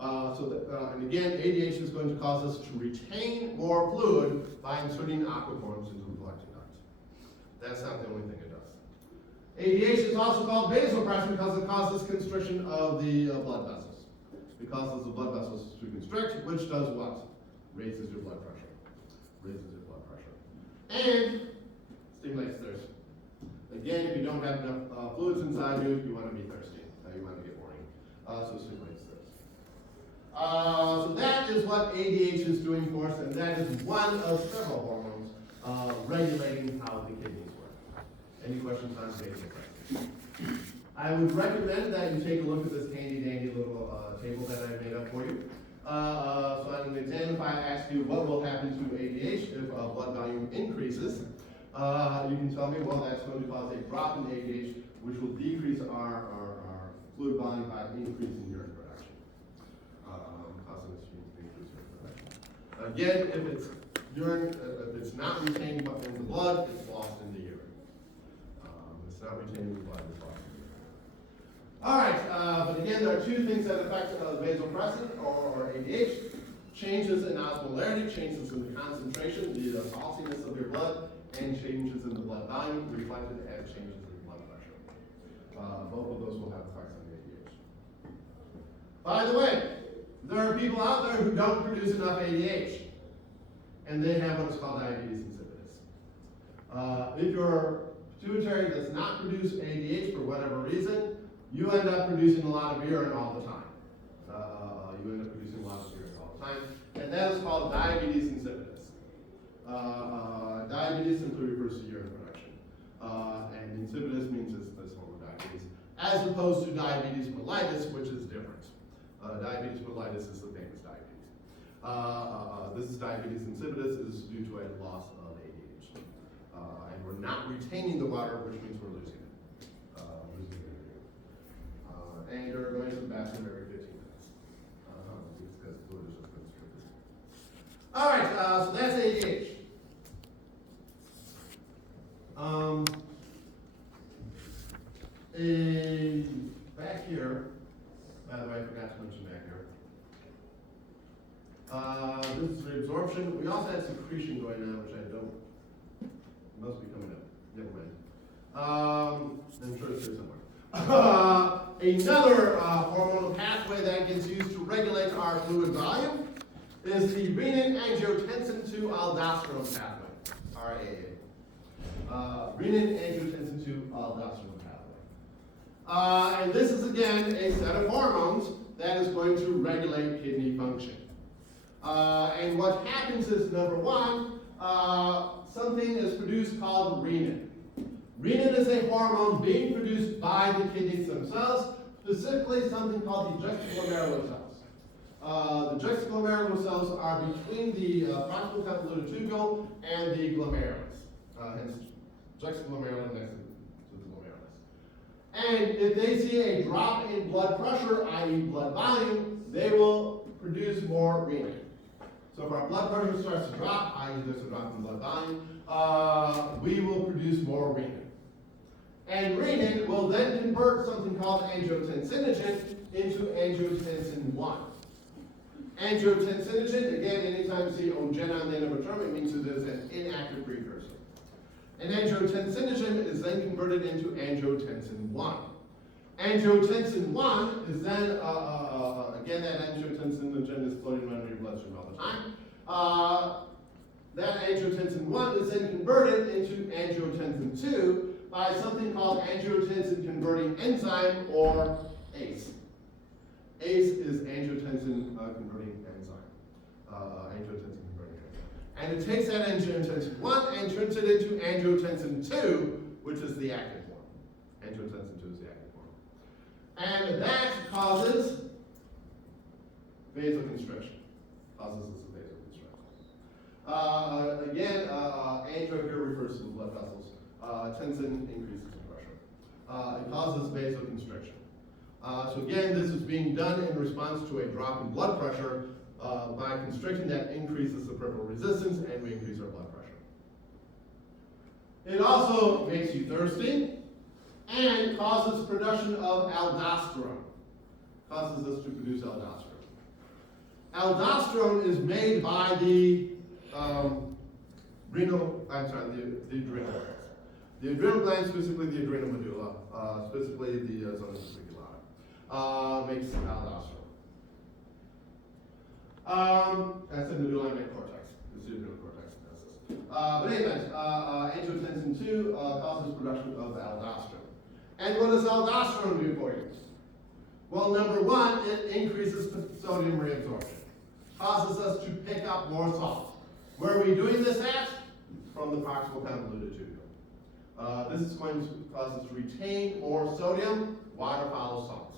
And again, ADH is going to cause us to retain more fluid by inserting aquaporins into the collecting duct. That's not the only thing it does. ADH is also called vasopressin because it causes constriction of the blood vessels. It causes the blood vessels to constrict, which does what? Raises your blood pressure. Raises your blood pressure. And stimulates thirst. Again, if you don't have enough fluids inside you, you want to be thirsty. You want to get horny. So stimulates thirst. So that is what ADH is doing for us, and that is one of several hormones regulating how the kidneys work. Any questions on vasopressin? I would recommend that you take a look at this handy dandy little table that I made up for you. So on an exam, if I ask you what will happen to ADH if blood volume increases, you can tell me, well, that's going to cause a drop in ADH, which will decrease our fluid volume by increasing urine production. Causing us to increase urine production. Again, if it's not retained in the blood, it's lost in the urine. It's not retained in the blood, it's lost in the urine. All right, but again, there are two things that affect vasopressin or ADH. Changes in osmolarity, changes in the concentration, the saltiness of your blood, and changes in the blood volume reflected as changes in blood pressure. Both of those will have effects on the ADH. By the way, there are people out there who don't produce enough ADH, and they have what is called diabetes insipidus. If your pituitary does not produce ADH for whatever reason, you end up producing a lot of urine all the time. You end up producing a lot of urine all the time, and that is called diabetes insipidus. Diabetes simply refers to urine production, and insipidus means it's this form of diabetes, as opposed to diabetes mellitus, which is different. Diabetes mellitus is the famous diabetes. This is diabetes insipidus is due to a loss of ADH, and we're not retaining the water, which means we're losing it. And you're going to the bathroom every 15 minutes. Because fluid is just constricted. All right, so that's ADH. Back here, by the way, I forgot to mention back here. This is reabsorption. We also had secretion going on, which I don't, must be coming up. Never mind. I'm sure it's here somewhere. Another hormonal pathway that gets used to regulate our fluid volume is the renin-angiotensin 2 aldosterone pathway, RAA. Renin-angiotensin 2 aldosterone pathway. And this is again a set of hormones that is going to regulate kidney function. And what happens is, number one, something is produced called renin. Renin is a hormone being produced by the kidneys themselves, specifically something called the juxtaglomerular cells. The juxtaglomerular cells are between the proximal convoluted tubule and the glomerulus, hence juxtaglomerular next to the glomerulus. And if they see a drop in blood pressure, i.e. blood volume, they will produce more renin. So if our blood pressure starts to drop, i.e. there's a drop in blood volume, we will produce more renin. And renin will then convert something called angiotensinogen into angiotensin 1. Angiotensinogen, again, anytime you see ogen on the end of a term, it means that there's an inactive precursor. And angiotensinogen is then converted into angiotensin 1. Angiotensin 1 is then, again, that angiotensinogen is floating around in your bloodstream all the time. That angiotensin 1 is then converted into angiotensin 2 by something called angiotensin converting enzyme, or ACE. ACE is angiotensin converting enzyme. Angiotensin converting enzyme. And it takes that angiotensin 1 and turns it into angiotensin 2, which is the active form. Angiotensin 2 is the active form. And that causes vasoconstriction. Causes this vasoconstriction. Again, angio here refers to the blood vessels. Tensin increases the pressure. It causes vasoconstriction. So again, this is being done in response to a drop in blood pressure. By constricting, that increases the peripheral resistance and we increase our blood pressure. It also makes you thirsty and causes production of aldosterone. Causes us to produce aldosterone. Aldosterone is made by the adrenal glands. The adrenal glands, specifically the adrenal medulla, specifically the zona reticulata, makes aldosterone. That's the medullary cortex. It's the adrenal cortex that does this. But anyway, angiotensin 2 causes production of aldosterone. And what does aldosterone do for you? Well, number one, it increases sodium reabsorption. Causes us to pick up more salt. Where are we doing this at? From the proximal convoluted tubule. This is going to cause us to retain more sodium. Water follows salt.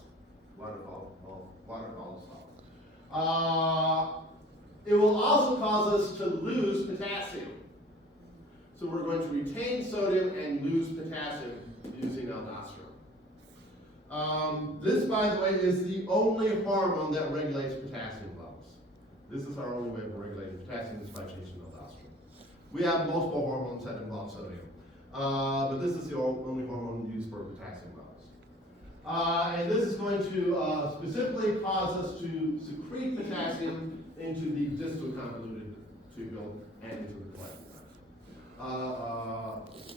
Water follows salt. It will also cause us to lose potassium. So we're going to retain sodium and lose potassium using aldosterone. This, by the way, is the only hormone that regulates potassium levels. This is our only way of regulating potassium is by changing aldosterone. We have multiple hormones that involve sodium, but this is the only hormone used for potassium levels. And this is going to specifically cause us to secrete potassium into the distal convoluted tubule and into the collecting duct.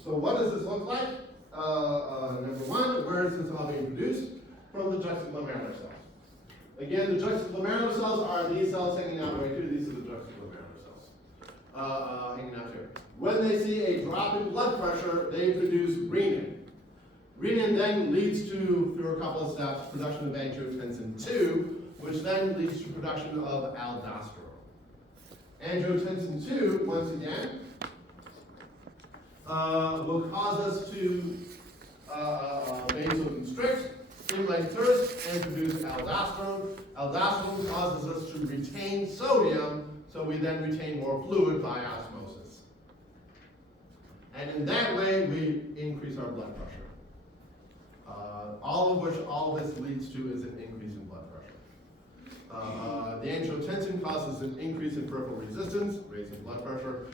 So what does this look like? Number one, where is this all being produced? From the juxtaglomerular cells. Again, the juxtaglomerular cells are these cells hanging out right here. These are the juxtaglomerular cells hanging out here. When they see a drop in blood pressure, they produce renin. Renin then leads to, through a couple of steps, production of angiotensin 2, which then leads to production of aldosterone. Angiotensin 2, once again, will cause us to vasoconstrict, stimulate thirst, and produce aldosterone. Aldosterone causes us to retain sodium, so we then retain more fluid by osmosis. And in that way, we increase our blood pressure. All of this leads to is an increase in blood pressure. The angiotensin causes an increase in peripheral resistance, raising blood pressure.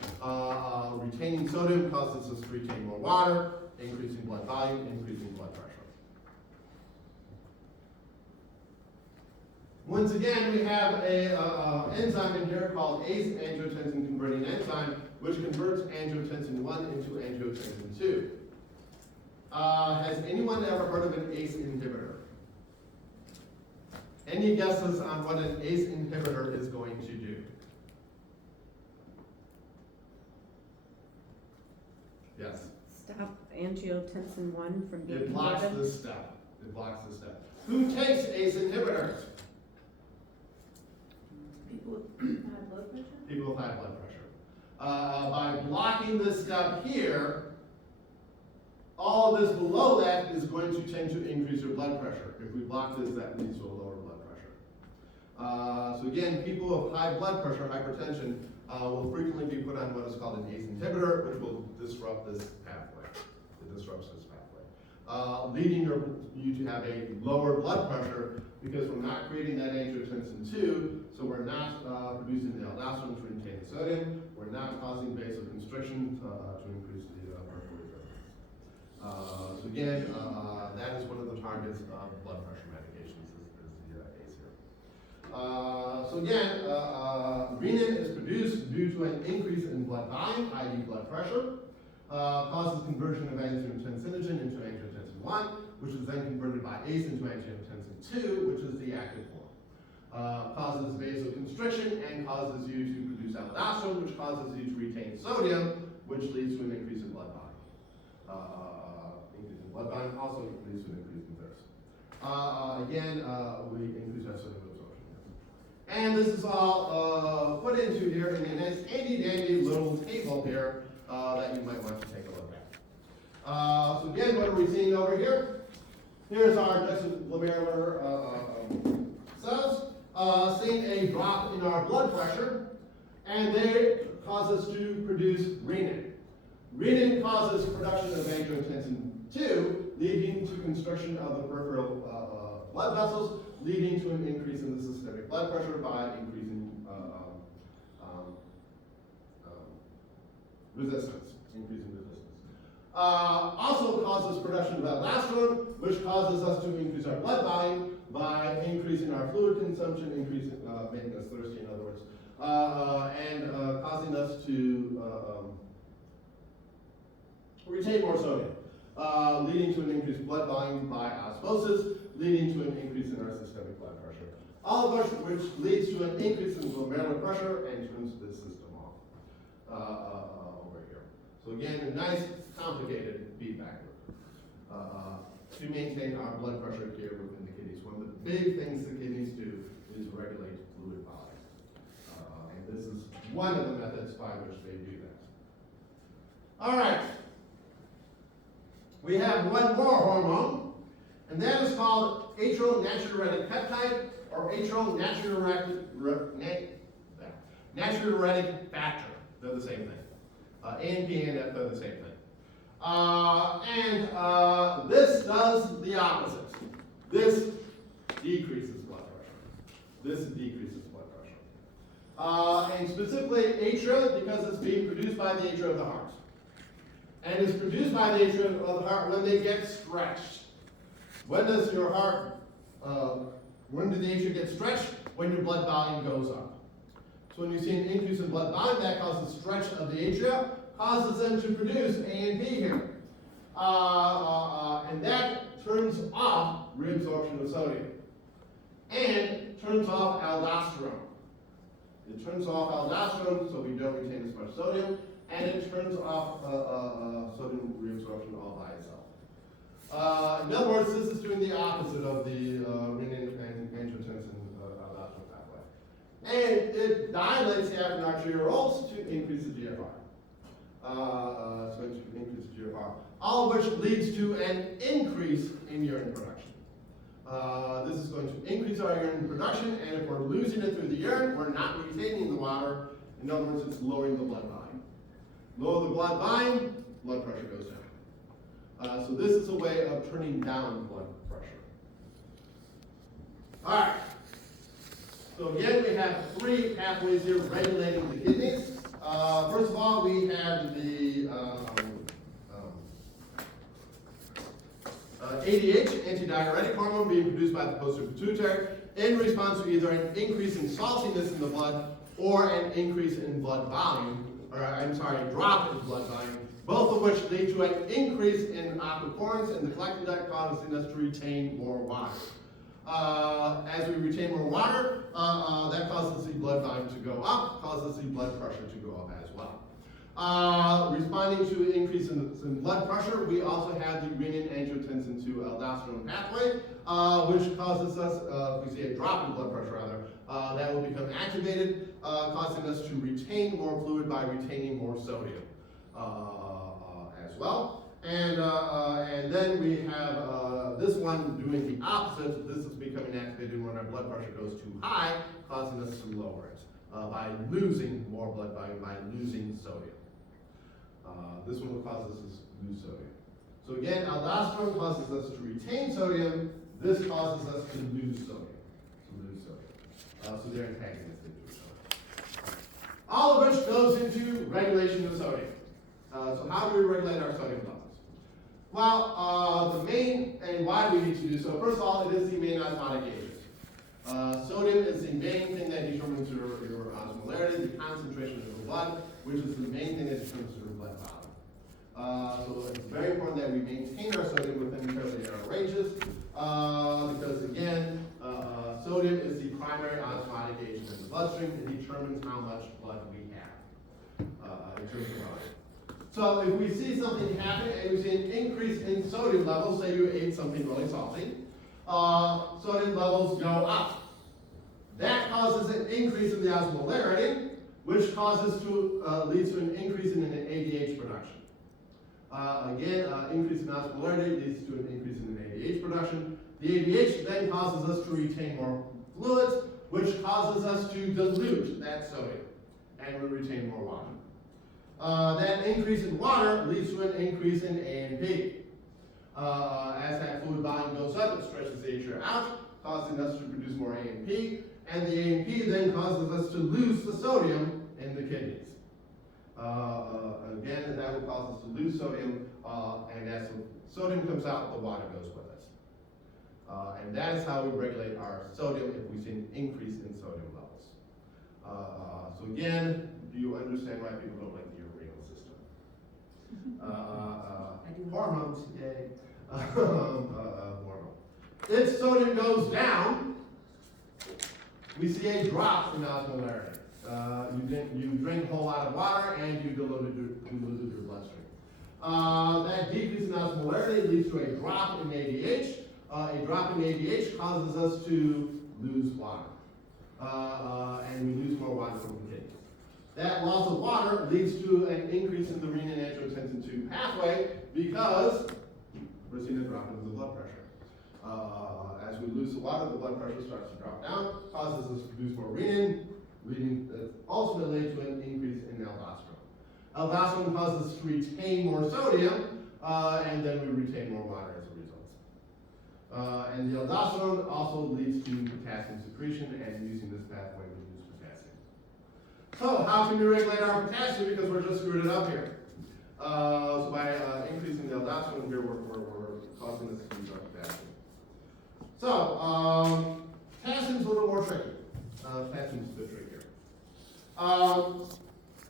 Retaining sodium causes us to retain more water, increasing blood volume, increasing blood pressure. Once again, we have a enzyme in here called ACE-angiotensin converting enzyme, which converts angiotensin 1 into angiotensin 2. Has anyone ever heard of an ACE inhibitor? Any guesses on what an ACE inhibitor is going to do? Yes. Stop angiotensin 1 from being It blocks converted? this step. It blocks this step. Who takes ACE inhibitors? People with high blood pressure? People with high blood pressure. By blocking this step here, all this below that is going to tend to increase your blood pressure. If we block this, that leads to a lower blood pressure. So again, people with high blood pressure, hypertension, will frequently be put on what is called an ACE inhibitor, which will disrupt this pathway. It disrupts this pathway. Leading you to have a lower blood pressure because we're not creating that angiotensin 2, so we're not producing the aldosterone to retain the sodium, we're not causing vasoconstriction to increase the peripheral resistance. So again, that is one of the targets of blood pressure medications is the ACE here. So again, renin is produced due to an increase in blood volume, i.e. blood pressure, causes conversion of angiotensinogen into angiotensin 1, which is then converted by ACE into angiotensin 2, which is the active form. Causes vasoconstriction and causes you to produce aldosterone, which causes you to retain sodium, which leads to an increase in blood volume. Increase in blood volume also leads to an increase in thirst. Again, we increase our sodium absorption. And this is all put into here in a nice handy-dandy little table here that you might want to take a look at. So again, what are we seeing over here? Here's our juxtaglomerular cells. seeing a drop in our blood pressure, and they cause us to produce renin. Renin causes production of angiotensin II, leading to constriction of the peripheral blood vessels, leading to an increase in the systemic blood pressure by increasing resistance, increasing resistance. Also causes production of aldosterone, which causes us to increase our blood volume by increasing our fluid consumption, making us thirsty, in other words, and causing us to retain more sodium, leading to an increased blood volume by osmosis, leading to an increase in our systemic blood pressure. All of which leads to an increase in glomerular pressure and turns the system off over here. So again, a nice complicated feedback loop to maintain our blood pressure here within the kidneys. One of the big things the kidneys do is regulate fluid volume. And this is one of the methods by which they do that. All right. We have one more hormone, and that is called atrionatriuretic peptide, or natriuretic factor. They're the same thing. ANP and F are the same thing. This does the opposite. This decreases blood pressure. This decreases blood pressure. And specifically atria, because it's being produced by the atria of the heart. And it's produced by the atria of the heart when they get stretched. When does your heart, when do the atria get stretched? When your blood volume goes up. So when you see an increase in blood volume, that causes stretch of the atria, causes them to produce ANP here. And that turns off reabsorption of sodium. And turns off aldosterone. It turns off aldosterone so we don't retain as much sodium. And it turns off sodium reabsorption all by itself. In other words, this is doing the opposite of the renin and angiotensin aldosterone pathway. And it dilates the afferent arterioles to increase the GFR. It's going to increase the GFR. All of which leads to an increase in urine production. This is going to increase our urine production, and if we're losing it through the urine, we're not retaining the water. In other words, it's lowering the blood volume. Lower the blood volume, blood pressure goes down. So this is a way of turning down blood pressure. All right. So again, we have three pathways here regulating the kidneys. First of all, we have the ADH, antidiuretic hormone, being produced by the posterior pituitary in response to either an increase in saltiness in the blood or an increase in blood volume. Drop in blood volume, both of which lead to an increase in aquaporins in the collecting duct, causing us to retain more water. As we retain more water, that causes the blood volume to go up, causes the blood pressure to go up as well. Responding to an increase in blood pressure, we also have the renin angiotensin II aldosterone pathway, which causes us, if we see a drop in blood pressure rather, that will become activated, causing us to retain more fluid by retaining more sodium as well. And then we have this one doing the opposite. This is becoming activated when our blood pressure goes too high, causing us to lower it by losing more blood volume, by losing sodium. This one will cause us to lose sodium. So again, aldosterone causes us to retain sodium. This causes us to lose sodium. So they're antagonists into each other. All of which goes into regulation of sodium. So how do we regulate our sodium levels? Well, the main, and why we need to do so, first of all, it is the main osmotic agent. Sodium is the main thing that determines your osmolarity, the concentration of the blood, which is the main thing that determines your blood volume. So it's very important that we maintain our sodium within fairly narrow ranges, because again, sodium is the primary osmotic agent in the bloodstream. It determines how much blood we have in terms of volume. So if we see something happen and we see an increase in sodium levels, say you ate something really salty, sodium levels go up. That causes an increase in the osmolarity, which causes to leads to an increase in an ADH production. Increase in osmolarity leads to an increase in an ADH production. The ADH then causes us to retain more fluids, which causes us to dilute that sodium, and we retain more water. That increase in water leads to an increase in A&P. As that fluid volume goes up, it stretches the atria out, causing us to produce more A&P, and the A&P then causes us to lose the sodium in the kidneys. Again, that will cause us to lose sodium, and as the sodium comes out, the water goes with it. And that is how we regulate our sodium if we see an increase in sodium levels. So again, do you understand why people don't like the renal system? I do. Hormones, yay. Hormone. If sodium goes down, we see a drop in osmolarity. You drink a whole lot of water and you dilute your bloodstream. That decrease in osmolarity leads to a drop in ADH. A drop in ADH causes us to lose water. And we lose more water from the kidneys. That loss of water leads to an increase in the renin-angiotensin II pathway because we're seeing a drop in the blood pressure. As we lose the water, the blood pressure starts to drop down, causes us to produce more renin, leading ultimately to an increase in aldosterone. Aldosterone causes us to retain more sodium, and then we retain more water as a result. And the aldosterone also leads to potassium secretion, and using this pathway we lose potassium. So how can we regulate our potassium? Because we're just screwed it up here. So by increasing the aldosterone here, we're causing this to lose our potassium. So potassium's a little more tricky. Potassium's a bit trickier.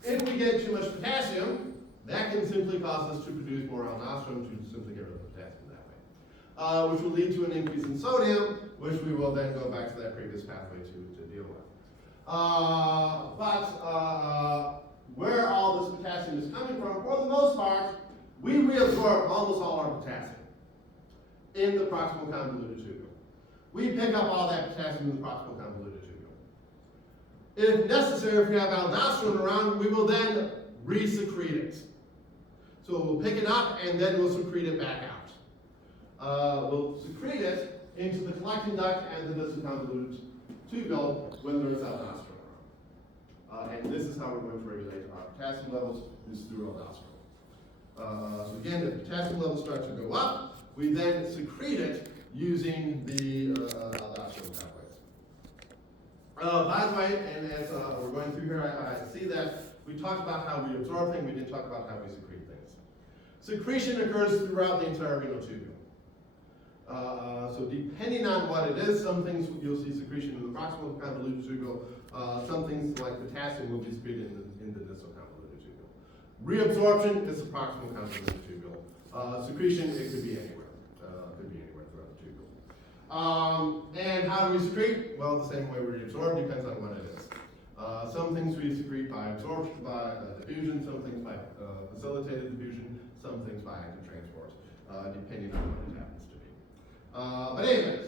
If we get too much potassium, that can simply cause us to produce more aldosterone to simply get rid of the potassium that way. Which will lead to an increase in sodium, which we will then go back to that previous pathway to deal with. Where all this potassium is coming from, for the most part, we reabsorb almost all our potassium in the proximal convoluted tubule. We pick up all that potassium in the proximal convoluted tubule. If necessary, if we have aldosterone around, we will then re-secrete it. So we'll pick it up and then we'll secrete it back out. We'll secrete it into the collecting duct and the distal convoluted tubule when there is aldosterone around. And this is how we're going to regulate our potassium levels, is through aldosterone. So again, if potassium levels start to go up, we then secrete it using the aldosterone pathways. By the way, and as we're going through here, I see that we talked about how we absorb things, we didn't talk about how we secrete things. Secretion occurs throughout the entire renal tubule. So depending on what it is, some things you'll see secretion in the proximal convoluted tubule, some things like potassium will be secreted in the distal convoluted tubule. Reabsorption is the proximal convoluted tubule. Secretion, it could be anywhere. Throughout the tubule. And how do we secrete? Well, the same way we reabsorb, depends on what it is. Some things we secrete by absorption, by diffusion, some things by facilitated diffusion, some things by active transport, depending on what it happens to be. But anyways,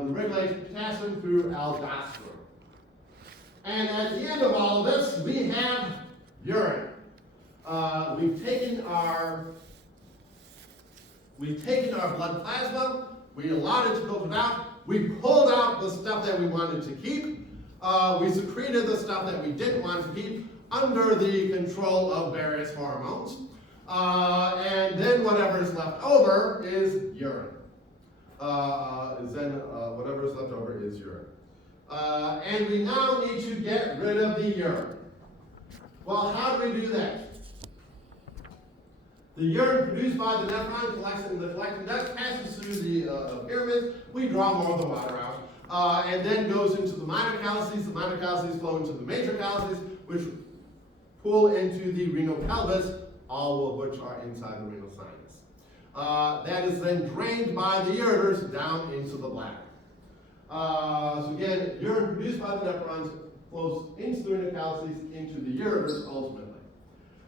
we regulate potassium through aldosterone. And at the end of all of this, we have urine. We've taken our blood plasma, we allowed it to filter out, we pulled out the stuff that we wanted to keep, we secreted the stuff that we didn't want to keep under the control of various hormones, and then whatever is left over is urine. Whatever is left over is urine. And we now need to get rid of the urine. Well, how do we do that? The urine produced by the nephron collects in the collecting duct, passes through the pyramids, we draw more of the water out, and then goes into the minor calyces. The minor calyces flow into the major calyces, which pool into the renal pelvis, all of which are inside the renal sinus. That is then drained by the ureters down into the bladder. So again, urine produced by the nephrons flows into the renal calyces, into the ureters ultimately.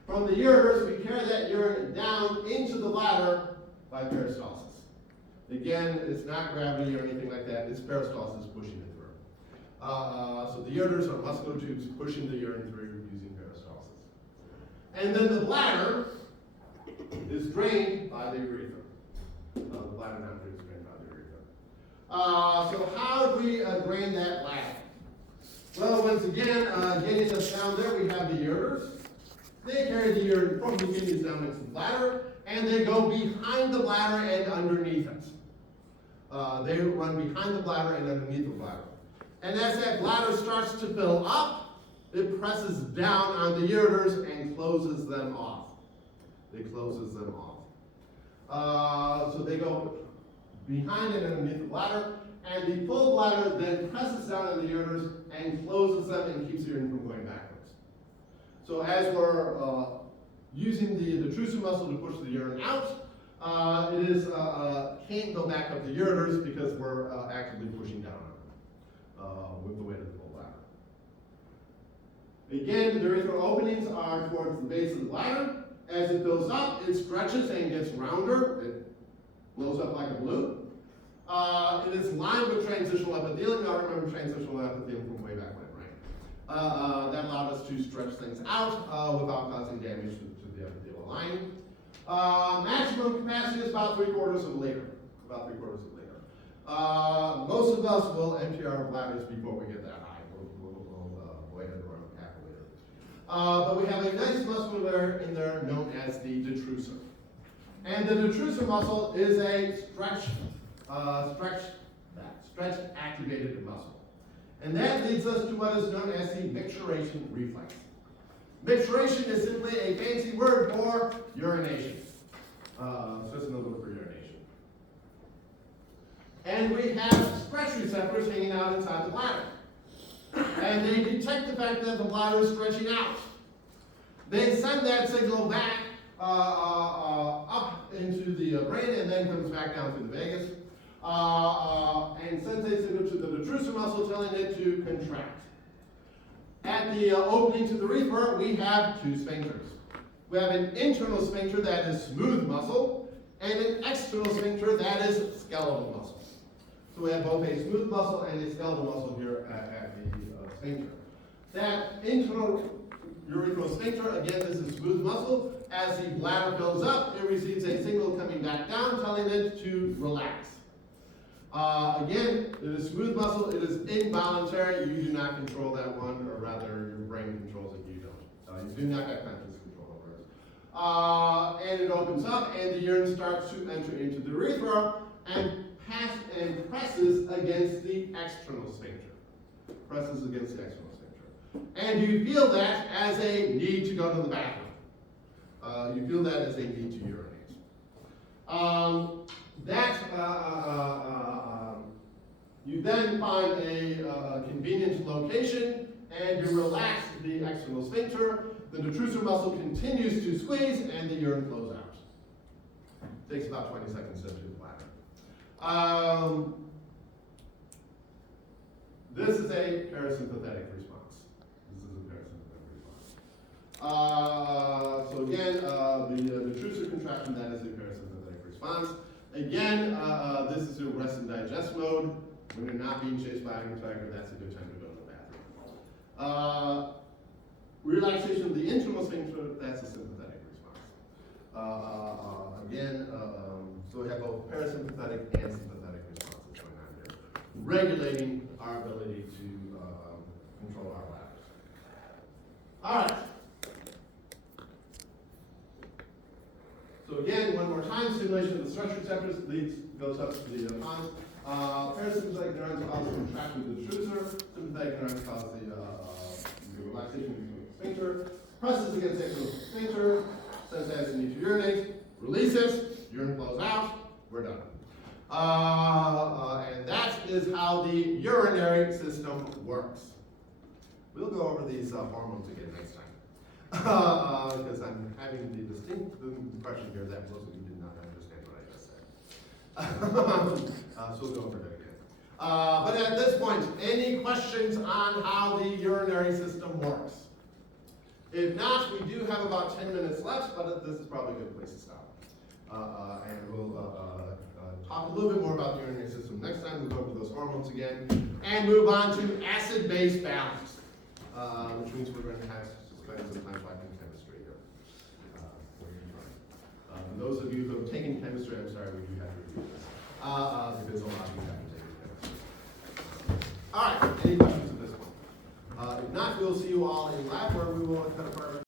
From the ureters, we carry that urine down into the bladder by peristalsis. Again, it's not gravity or anything like that, it's peristalsis pushing it through. So the ureters are muscular tubes pushing the urine through using peristalsis. And then the bladder is drained by the urethra. The bladder now is drained by the urethra. So how do we drain that bladder? Well, once again, getting us down there, we have the ureters. They carry the urine from the kidneys down into the bladder, and they go behind the bladder and underneath it. They run behind the bladder and underneath the bladder. And as that bladder starts to fill up, it presses down on the ureters and closes them off. It closes them off. So they go behind and underneath the bladder, and the full bladder then presses down on the ureters and closes them and keeps the urine from going backwards. So as we're using the detrusor muscle to push the urine out, can't go back up the ureters because we're actively pushing down on them with the weight of the full bladder. Again, the urethral openings are towards the base of the bladder. As it fills up, it stretches and gets rounder. It blows up like a balloon. It is lined with transitional epithelium. You all remember transitional epithelium from way back when, right? That allowed us to stretch things out without causing damage to the epithelial lining. Maximum capacity is about 3/4 of a liter. About 3/4 of a liter. Most of us will empty our bladders before we get that high. We'll wait around half a liter. But we have a nice muscle layer in there known as the detrusor. And the detrusor muscle is a stretch activated muscle. And that leads us to what is known as the micturition reflex. Micturition is simply a fancy word for urination. It's just another word for urination. And we have stretch receptors hanging out inside the bladder. And they detect the fact that the bladder is stretching out. They send that signal back up into the brain and then comes back down to the vagus. And sends a signal to the detrusor muscle telling it to contract. At the opening to the urethra, we have two sphincters. We have an internal sphincter that is smooth muscle, and an external sphincter that is skeletal muscle. So we have both a smooth muscle and a skeletal muscle here at the sphincter. That internal urethral sphincter, again, this is smooth muscle. As the bladder fills up, it receives a signal coming back down telling it to relax. Again, it is smooth muscle, it is involuntary, you do not control that one, or rather your brain controls it, you don't. You do not have conscious control over it. And it opens up and the urine starts to enter into the urethra and presses against the external sphincter. Presses against the external sphincter. And you feel that as a need to go to the bathroom. You feel that as a need to urinate. You then find a convenient location and you relax the external sphincter. The detrusor muscle continues to squeeze and the urine flows out. It takes about 20 seconds to empty the bladder. This is a parasympathetic response. So again, the detrusor contraction, that is a parasympathetic response. Again, this is a rest and digest mode. When you're not being chased by a tiger, that's a good time to go to the bathroom. Relaxation of the internal sphincter, that's a sympathetic response. So we have both parasympathetic and sympathetic responses going on here, regulating our ability to control our bladders. All right. So again, one more time, stimulation of the stretch receptors goes up to the pons. Parasympathetic neurons cause the contraction of the detrusor. Sympathetic neurons cause the relaxation of the sphincter. Presses against the external sphincter. Says that you need to urinate. Releases. Urine flows out. We're done. And that is how the urinary system works. We'll go over these hormones again next time. Because I'm having the distinct impression here that most of you did not understand what I just said. So we'll go over that again. But at this point, any questions on how the urinary system works? If not, we do have about 10 minutes left, but this is probably a good place to stop. And we'll talk a little bit more about the urinary system next time. We'll go over those hormones again and move on to acid-base balance, which means we're going to have to spend some time talking chemistry here. Those of you who have taken chemistry, I'm sorry, we do have to review this. Because a lot of you have to take it. All right, any questions at this point? If not, we'll see you all in lab where we will cut